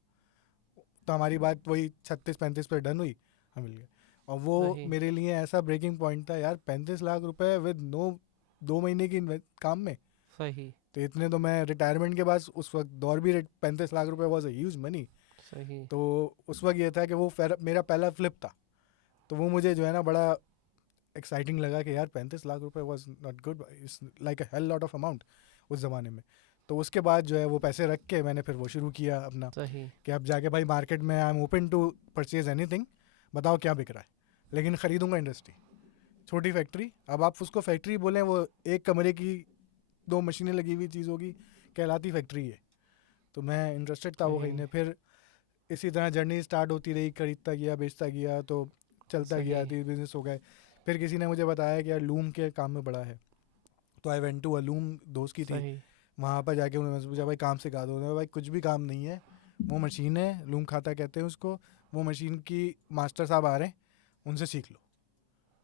तो हमारी बात वही 36-35 पे डन हुई, हम मिल गए। और वो सही मेरे लिए ऐसा ब्रेकिंग पॉइंट था यार, 35 लाख रुपए विद नो 2 महीने की काम में। सही तो इतने तो मैं रिटायरमेंट के बाद उस वक्त दौर भी 35 लाख रुपए वॉज अ ह्यूज मनी। सही। तो उस वक्त ये था कि वो मेरा पहला फ्लिप था, तो वो मुझे जो है ना बड़ा एक्साइटिंग लगा कि यार 35 लाख रुपए was not good, it's like a hell lot of amount उस ज़माने में। तो उसके बाद जो है वो पैसे रख के मैंने फिर वो शुरू किया अपना, सही। कि अब जाके भाई मार्केट में I am open to purchase anything, बताओ क्या बिक रहा है, लेकिन ख़रीदूंगा इंडस्ट्री, छोटी फैक्ट्री। अब आप उसको फैक्ट्री बोलें, वो एक कमरे की 2 मशीनें लगी हुई चीज़ होगी, कहलाती फैक्ट्री है। तो मैं इंटरेस्टेड था वो सही खरीदने। फिर इसी तरह जर्नी स्टार्ट होती रही, खरीदता गया, बेचता गया, तो चलता गया, सही। 30 बिजनेस हो गए। फिर किसी ने मुझे बताया कि यार लूम के काम में बड़ा है, तो I went to a loom, दोस्त की थी, सही। वहाँ पर जाके उन्होंने मुझसे पूछा भाई काम सिखा दो। उन्होंने भाई कुछ भी काम नहीं है, वो मशीन है, लूम खाता कहते हैं उसको, वो मशीन की मास्टर साहब आ रहे हैं, उनसे सीख लो।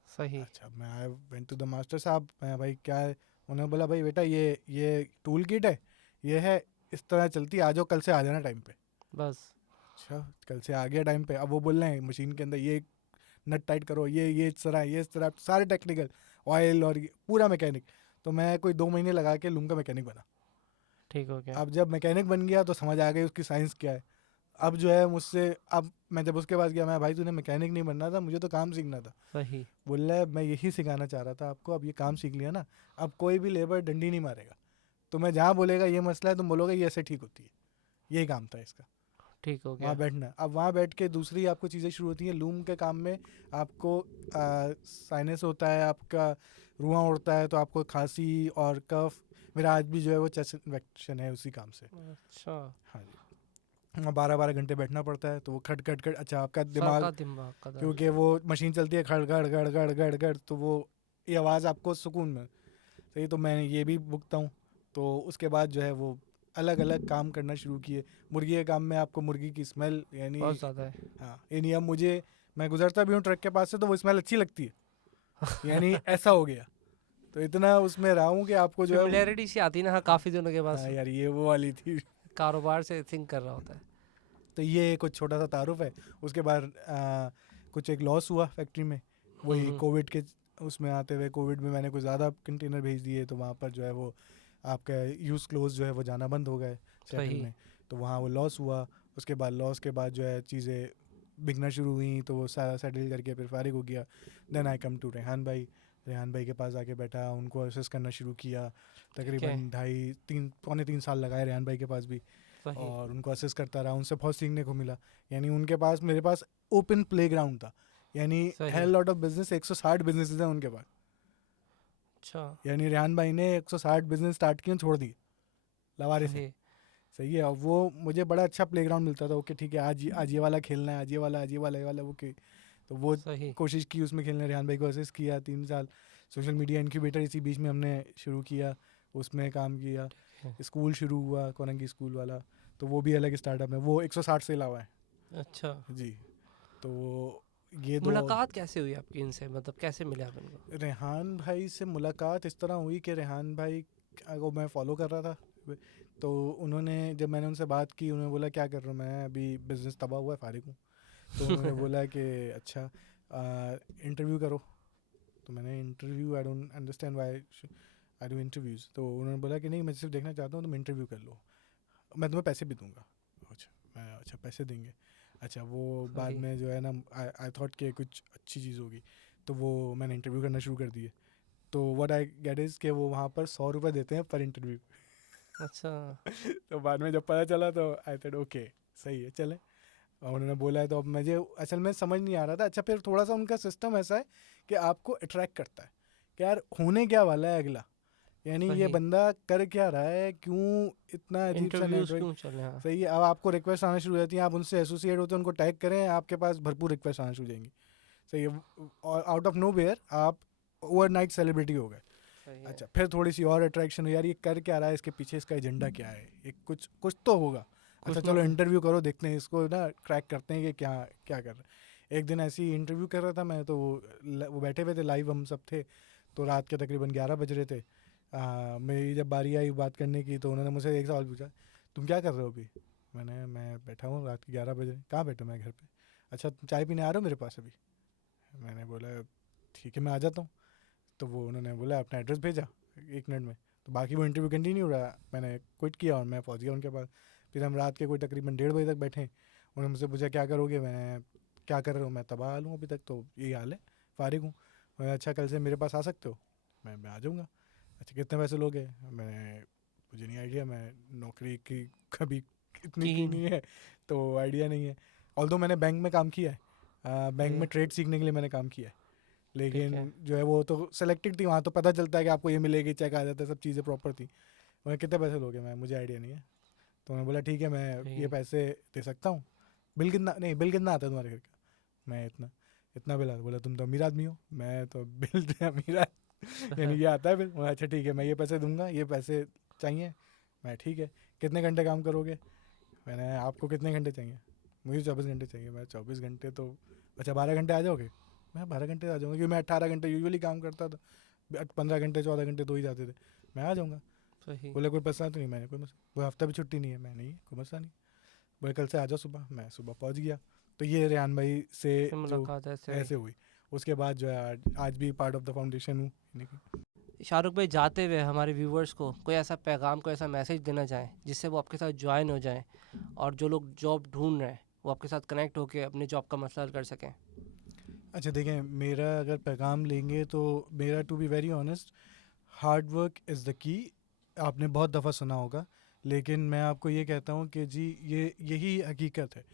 सही। अच्छा मैं I went to the master साहब, मैं भाई क्या है, उन्होंने बोला भाई बेटा ये टूल किट है, ये है, इस तरह चलती है, आ जाओ कल से आ जाना टाइम पे। बस। अच्छा, कल से आ गया टाइम पे। अब वो बोल रहे हैं मशीन के अंदर ये नट टाइट करो, ये इस तरह सारे टेक्निकल, ऑयल और पूरा मैकेनिक। तो मैं कोई 2 महीने लगा के लूम का मैकेनिक बना। ठीक हो गया। अब जब मैकेनिक बन गया तो समझ आ गई उसकी साइंस क्या है। अब जो है मुझसे, अब मैं जब उसके पास गया, मैं भाई तूने मैकेनिक नहीं बनना था, मुझे तो काम सीखना था। सही। बोल रहा है मैं यही सिखाना चाह रहा था आपको, अब ये काम सीख लिया ना, अब कोई भी लेबर डंडी नहीं मारेगा। तो मैं जहाँ बोलेगा ये मसला है, तुम बोलोगे ये ऐसे ठीक होती है। यही काम था इसका, ठीक हो वहाँ गया। बैठना। अब वहाँ बैठ के दूसरी आपको चीज़ें शुरू होती हैं लूम के काम में। आपको साइनस होता है, आपका रुआं उड़ता है, तो आपको खांसी और कफ, मेरा आज भी जो है वो चेस्ट इन्फेक्शन है उसी काम से। अच्छा। हाँ जी, 12-12 घंटे बैठना पड़ता है, तो वो खट खट खट, अच्छा आपका सर दिमाग, का दिमाग का दर्द। क्योंकि वो मशीन चलती है खड़ गड़ गड़ गड़ गड़ गड़, तो वो ये आवाज़ आपको सुकून में सही। तो मैं ये भी भुगता हूँ। तो उसके बाद जो है वो अलग अलग काम करना शुरू किए। मुर्गी के काम में आपको मुर्गी की स्मेल, यानी बहुत ज़्यादा है। हाँ, यानी अब मुझे, मैं गुजरता भी हूँ ट्रक के पास से तो वो स्मेल अच्छी लगती है, यानी ऐसा हो गया। तो इतना उसमें रहा हूँ कि आपको जो है फेमिलियरिटी सी आती है ना, हाँ, काफ़ी दिनों के बाद हाँ यार ये वो वाली थी। कारोबार से थिंक कर रहा होता है। तो ये कुछ छोटा सा तारुफ है। उसके बाद कुछ एक लॉस हुआ फैक्ट्री में, वही हम्म। कोविड के उसमें आते हुए। कोविड में मैंने कुछ ज़्यादा कंटेनर भेज दिए, तो वहाँ पर जो है वो आपका यूज़ क्लोज जो है वो जाना बंद हो गए सेटल सही। में। तो वहाँ वो लॉस हुआ। उसके बाद लॉस के बाद जो है चीज़ें बिकना शुरू हुई, तो वो सारा सेटल करके फिर फारिग हो गया। Then I come to Rehan भाई के पास आके बैठा, उनको असेस करना शुरू किया। ठीक है। तकरीबन 2.5-3 पौने 3 साल लगाए रेहान भाई के पास भी, सही। और उनको असेस करता रहा। उनसे बहुत सीखने को मिला। यानी उनके पास, मेरे पास ओपन प्लेग्राउंड था। यानी सही। Hell lot of business, 160 businesses हैं उनके पास। अच्छा। यानी रेहान भाई ने 160 बिजनेस स्टार्ट किए, छोड़ दिए, लवारिस हैं। सही। सही है। और वो मुझे बड़ा अच्छा प्लेग्राउंड मिलता था। ओके ठीक है, आज ये वाला खेलना है, आज ये वाला ओके। तो वो सही। कोशिश की उसमें खेलने। रेहान भाई को असिस्ट किया 3 साल। सोशल मीडिया इंक्यूबेटर इसी बीच में हमने शुरू किया, उसमें काम किया। है। स्कूल शुरू हुआ, कोरंगी स्कूल वाला, तो वो भी अलग स्टार्टअप है, वो 160 से अलावा है अच्छा। जी। तो ये दो। मुलाकात कैसे हुई आपकी इनसे, मतलब कैसे मिले आप इनको? रेहान भाई से मुलाकात इस तरह हुई कि रेहान भाई को मैं फॉलो कर रहा था। तो उन्होंने, जब मैंने उनसे बात की, उन्होंने बोला क्या कर रहा हूँ मैं, अभी बिज़नेस तबाह हुआ है, फारिग हूँ। तो उन्होंने बोला कि अच्छा इंटरव्यू करो। तो मैंने interview, I don't understand why I do interviews. तो उन्होंने बोला कि नहीं, मैं सिर्फ देखना चाहता हूँ तुम इंटरव्यू कर लो, मैं तुम्हें पैसे भी दूंगा। अच्छा, मैं अच्छा पैसे देंगे। अच्छा, वो बाद सही। में जो है ना, आई थॉट कि कुछ अच्छी चीज़ होगी, तो वो मैंने इंटरव्यू करना शुरू कर दिए। तो व्हाट आई गेट इज़ कि वो वहाँ पर 100 रुपये देते हैं पर इंटरव्यू। अच्छा। तो बाद में जब पता चला तो आई थॉट ओके, सही है, चले। और उन्होंने बोला है, तो अब मुझे असल में समझ नहीं आ रहा था। अच्छा, फिर थोड़ा सा उनका सिस्टम ऐसा है कि आपको अट्रैक्ट करता है कि यार होने क्या वाला है अगला, यानी ये सही। बंदा कर क्या रहा है, क्यों इतना अजीब सा इंटरव्यूज नेटवर्क। क्यों चल रहे हैं, हाँ। सही है। अब आपको रिक्वेस्ट आना शुरू हो जाती है, आप उनसे एसोसिएट होते हैं, उनको टैग करें, आपके पास भरपूर रिक्वेस्ट आना शुरू हो जाएंगी। सही है। और आउट ऑफ नो वेयर आप ओवरनाइट सेलिब्रिटी हो गए। सही है। अच्छा, फिर थोड़ी सी और अट्रैक्शन हो, यार ये कर क्या रहा है, इसके पीछे इसका एजेंडा क्या है, ये कुछ कुछ तो होगा। अच्छा कुछ ना चलो कुछ। इंटरव्यू करो, देखते हैं इसको ना, क्रैक करते हैं कि क्या क्या कर रहे हैं। एक दिन ऐसे ही इंटरव्यू कर रहा था मैं, तो वो बैठे हुए थे लाइव, हम सब थे। तो रात के तकरीबन 11 बज रहे थे। मेरी जब बारी आई बात करने की, तो उन्होंने मुझसे एक सवाल पूछा, तुम क्या कर रहे हो अभी। मैं बैठा हूँ, रात के 11 बजे। कहाँ बैठा, मैं घर पे। अच्छा, तुम चाय पीने आ रहे हो मेरे पास अभी। मैंने बोला ठीक है, मैं आ जाता हूँ। तो वो उन्होंने बोला अपना एड्रेस भेजा 1 मिनट में। तो बाकी वो इंटरव्यू कंटिन्यू रहा, मैंने क्विट किया और मैं पहुंच गया उनके पास। फिर हम रात के कोई तकरीबन 1:30 बजे तक बैठे। उन्होंने मुझसे पूछा क्या करोगे, मैंने क्या कर रहे हो, मैं तबाह हाल हूँ अभी तक, तो यही हाल है, फारिग हूँ। मैंने अच्छा कल से मेरे पास आ सकते हो। मैं आ जाऊँगा। अच्छा कितने पैसे लोगे। मुझे नहीं आइडिया, मैं नौकरी की कभी इतनी की की नहीं। नहीं है, तो आइडिया नहीं है। ऑल्दो मैंने बैंक में काम किया है, बैंक सही। में ट्रेड सीखने के लिए मैंने काम किया है। ठीक है। लेकिन जो है वो तो सेलेक्टेड थी, वहाँ तो पता चलता है कि आपको ये मिलेगी, चेक आ जाता है, सब चीज़ें प्रॉपर थी। उन्हें कितने पैसे लोगे, मैं मुझे आइडिया नहीं है। तो उन्होंने बोला ठीक है, मैं ये सही। पैसे दे सकता हूँ। बिल कितना, नहीं बिल कितना आता है तुम्हारे घर का। मैं इतना, इतना बिल आता। बोला तुम तो अमीर आदमी हो। मैं तो बिल से अमीर यानी ये आता है बिल। बोला अच्छा ठीक है, मैं ये पैसे दूंगा, ये पैसे चाहिए। मैं ठीक है, कितने घंटे काम करोगे। मैंने आपको कितने घंटे चाहिए। मुझे 24 घंटे चाहिए। मैं 24 घंटे तो, अच्छा 12 घंटे आ जाओगे। मैं 12 घंटे आ जाऊँगा, क्योंकि मैं 18 घंटे यूजुअली काम करता था, 15 घंटे 14 घंटे तो ही जाते थे। मैं आ जाऊँगा। सही। बोले कोई मसला तो नहीं, मैंने कोई वो हफ्ता भी छुट्टी नहीं है, मैं नहीं कोई मसला नहीं। बोले कल से आ जाओ सुबह, मैं सुबह पहुँच गया। तो ये रेहान भाई से फिर जो मुलाकात ऐसे ऐसे हुई। उसके बाद जो है आज भी पार्ट ऑफ द फाउंडेशन हूँ। शाहरुख भाई, जाते हुए हमारे व्यूवर्स को कोई ऐसा पैगाम, कोई ऐसा मैसेज देना चाहें जिससे वो आपके साथ ज्वाइन हो जाएं और जो लोग जॉब ढूंढ रहे हैं वो आपके साथ कनेक्ट होकर अपनी जॉब का मसला हल कर सकें। अच्छा देखें, मेरा अगर पैगाम लेंगे तो मेरा to be very honest, hard work is the key. आपने बहुत दफ़ा सुना होगा, लेकिन मैं आपको ये कहता हूँ कि जी यही हकीकत है।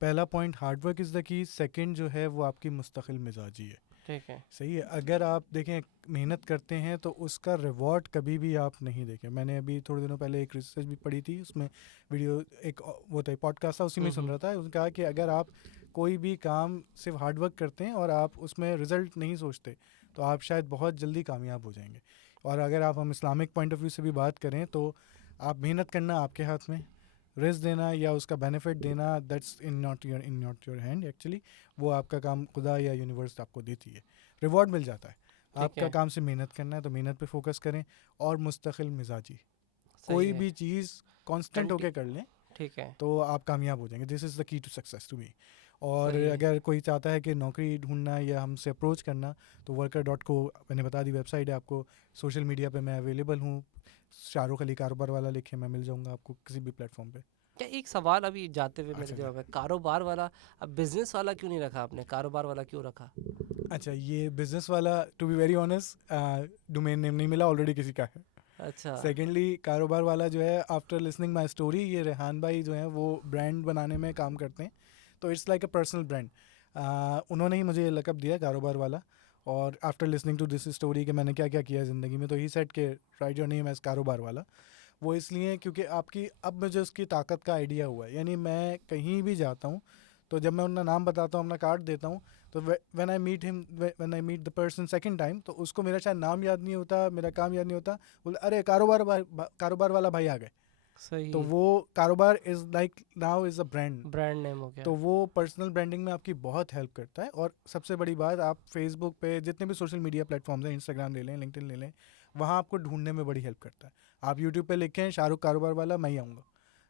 पहला point hard work is the की, सेकंड जो है वो आपकी मुस्तकिल मिजाजी है। ठीक है। सही है, अगर आप देखें मेहनत करते हैं तो उसका रिवॉर्ड कभी भी आप नहीं देखें। मैंने अभी थोड़े दिनों पहले एक रिसर्च भी पढ़ी थी, उसमें वीडियो एक वो था पॉडकास्ट था, उसी में सुन रहा था। उसने कहा कि अगर आप कोई भी काम सिर्फ हार्ड वर्क करते हैं और आप उसमें रिज़ल्ट नहीं सोचते तो आप शायद बहुत जल्दी कामयाब हो जाएंगे। और अगर हम इस्लामिक पॉइंट ऑफ व्यू से भी बात करें तो आप मेहनत करना आपके हाथ में, रिस्क देना या उसका बेनिफिट देना that's in not your hand actually. वो आपका काम खुदा या यूनिवर्स आपको देती है, रिवॉर्ड मिल जाता है। आपका काम से मेहनत करना है तो मेहनत पे फोकस करें और मुस्तकिल मिजाजी, कोई भी चीज़ कांस्टेंट होके कर लें, ठीक है, तो आप कामयाब हो जाएंगे। This is the key to success to me. और सही है। अगर कोई चाहता है कि नौकरी ढूंढना या हमसे अप्रोच करना तो worker.co मैंने बता दी वेबसाइट है आपको। सोशल मीडिया पे मैं अवेलेबल हूँ, शाहरुख अली कारोबार वाला लिखे, मैं मिल जाऊँगा आपको किसी भी प्लेटफॉर्म पे। क्या एक सवाल अभी जाते हुए मेरे अच्छा जी। दिमाग में, कारोबार वाला अब बिजनेस वाला क्यों नहीं रखा आपने, कारोबार वाला क्यों रखा? अच्छा, ये बिजनेस वाला to be very honest domain name नहीं मिला, ऑलरेडी किसी का है। अच्छा। सेकेंडली कारोबार वाला जो है, आफ्टर लिसनिंग माई स्टोरी, ये रेहान भाई जो है वो ब्रांड बनाने में काम करते हैं, तो it's like a personal brand. उन्होंने ही मुझे ये लकब दिया कारोबार वाला। और after listening to this story कि मैंने क्या क्या किया ज़िंदगी में, तो ही सेट के राइट योर नेम एज कारोबार वाला। वो इसलिए क्योंकि आपकी अब मुझे उसकी ताकत का आइडिया हुआ है। यानी मैं कहीं भी जाता हूँ तो जब मैं उनका नाम बताता हूँ, अपना कार्ड देता हूँ, तो when I meet the person second time, तो उसको मेरा शायद नाम याद नहीं होता, मेरा काम याद नहीं होता, बोले अरे कारोबार वाला भाई आ गए। सही। तो वो कारोबार is like now is a brand. Brand name हो गया। तो वो पर्सनल ब्रांडिंग में आपकी बहुत हेल्प करता है। और सबसे बड़ी बात, आप फेसबुक पे जितने भी सोशल मीडिया प्लेटफॉर्म्स हैं, इंस्टाग्राम ले लें, लिंक्डइन ले लें, वहाँ आपको ढूंढने में बड़ी हेल्प करता है। आप यूट्यूब पे लिखें शाहरुख कारोबार वाला, मैं ही आऊँगा।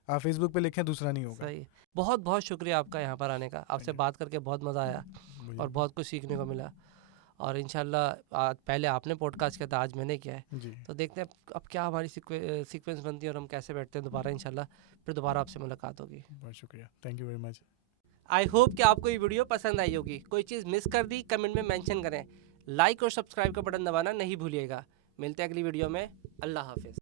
आप फेसबुक पे लिखें, दूसरा नहीं होगा। सही। बहुत बहुत शुक्रिया आपका यहाँ पर आने का, आपसे you. बात करके बहुत मज़ा आया मुझे और बहुत कुछ सीखने को मिला। और इंशाल्लाह पहले आपने पॉडकास्ट किया था, आज मैंने किया है, जी, तो देखते हैं अब क्या हमारी सीक्वेंस बनती है और हम कैसे बैठते हैं दोबारा। इंशाल्लाह फिर दोबारा आपसे मुलाकात होगी। बहुत शुक्रिया, thank you very much. I hope कि आपको ये वीडियो पसंद आई होगी। कोई चीज़ मिस कर दी कमेंट में मेंशन करें। लाइक और सब्सक्राइब का बटन दबाना नहीं भूलिएगा। मिलते हैं अगली वीडियो में। अल्लाह हाफिज़।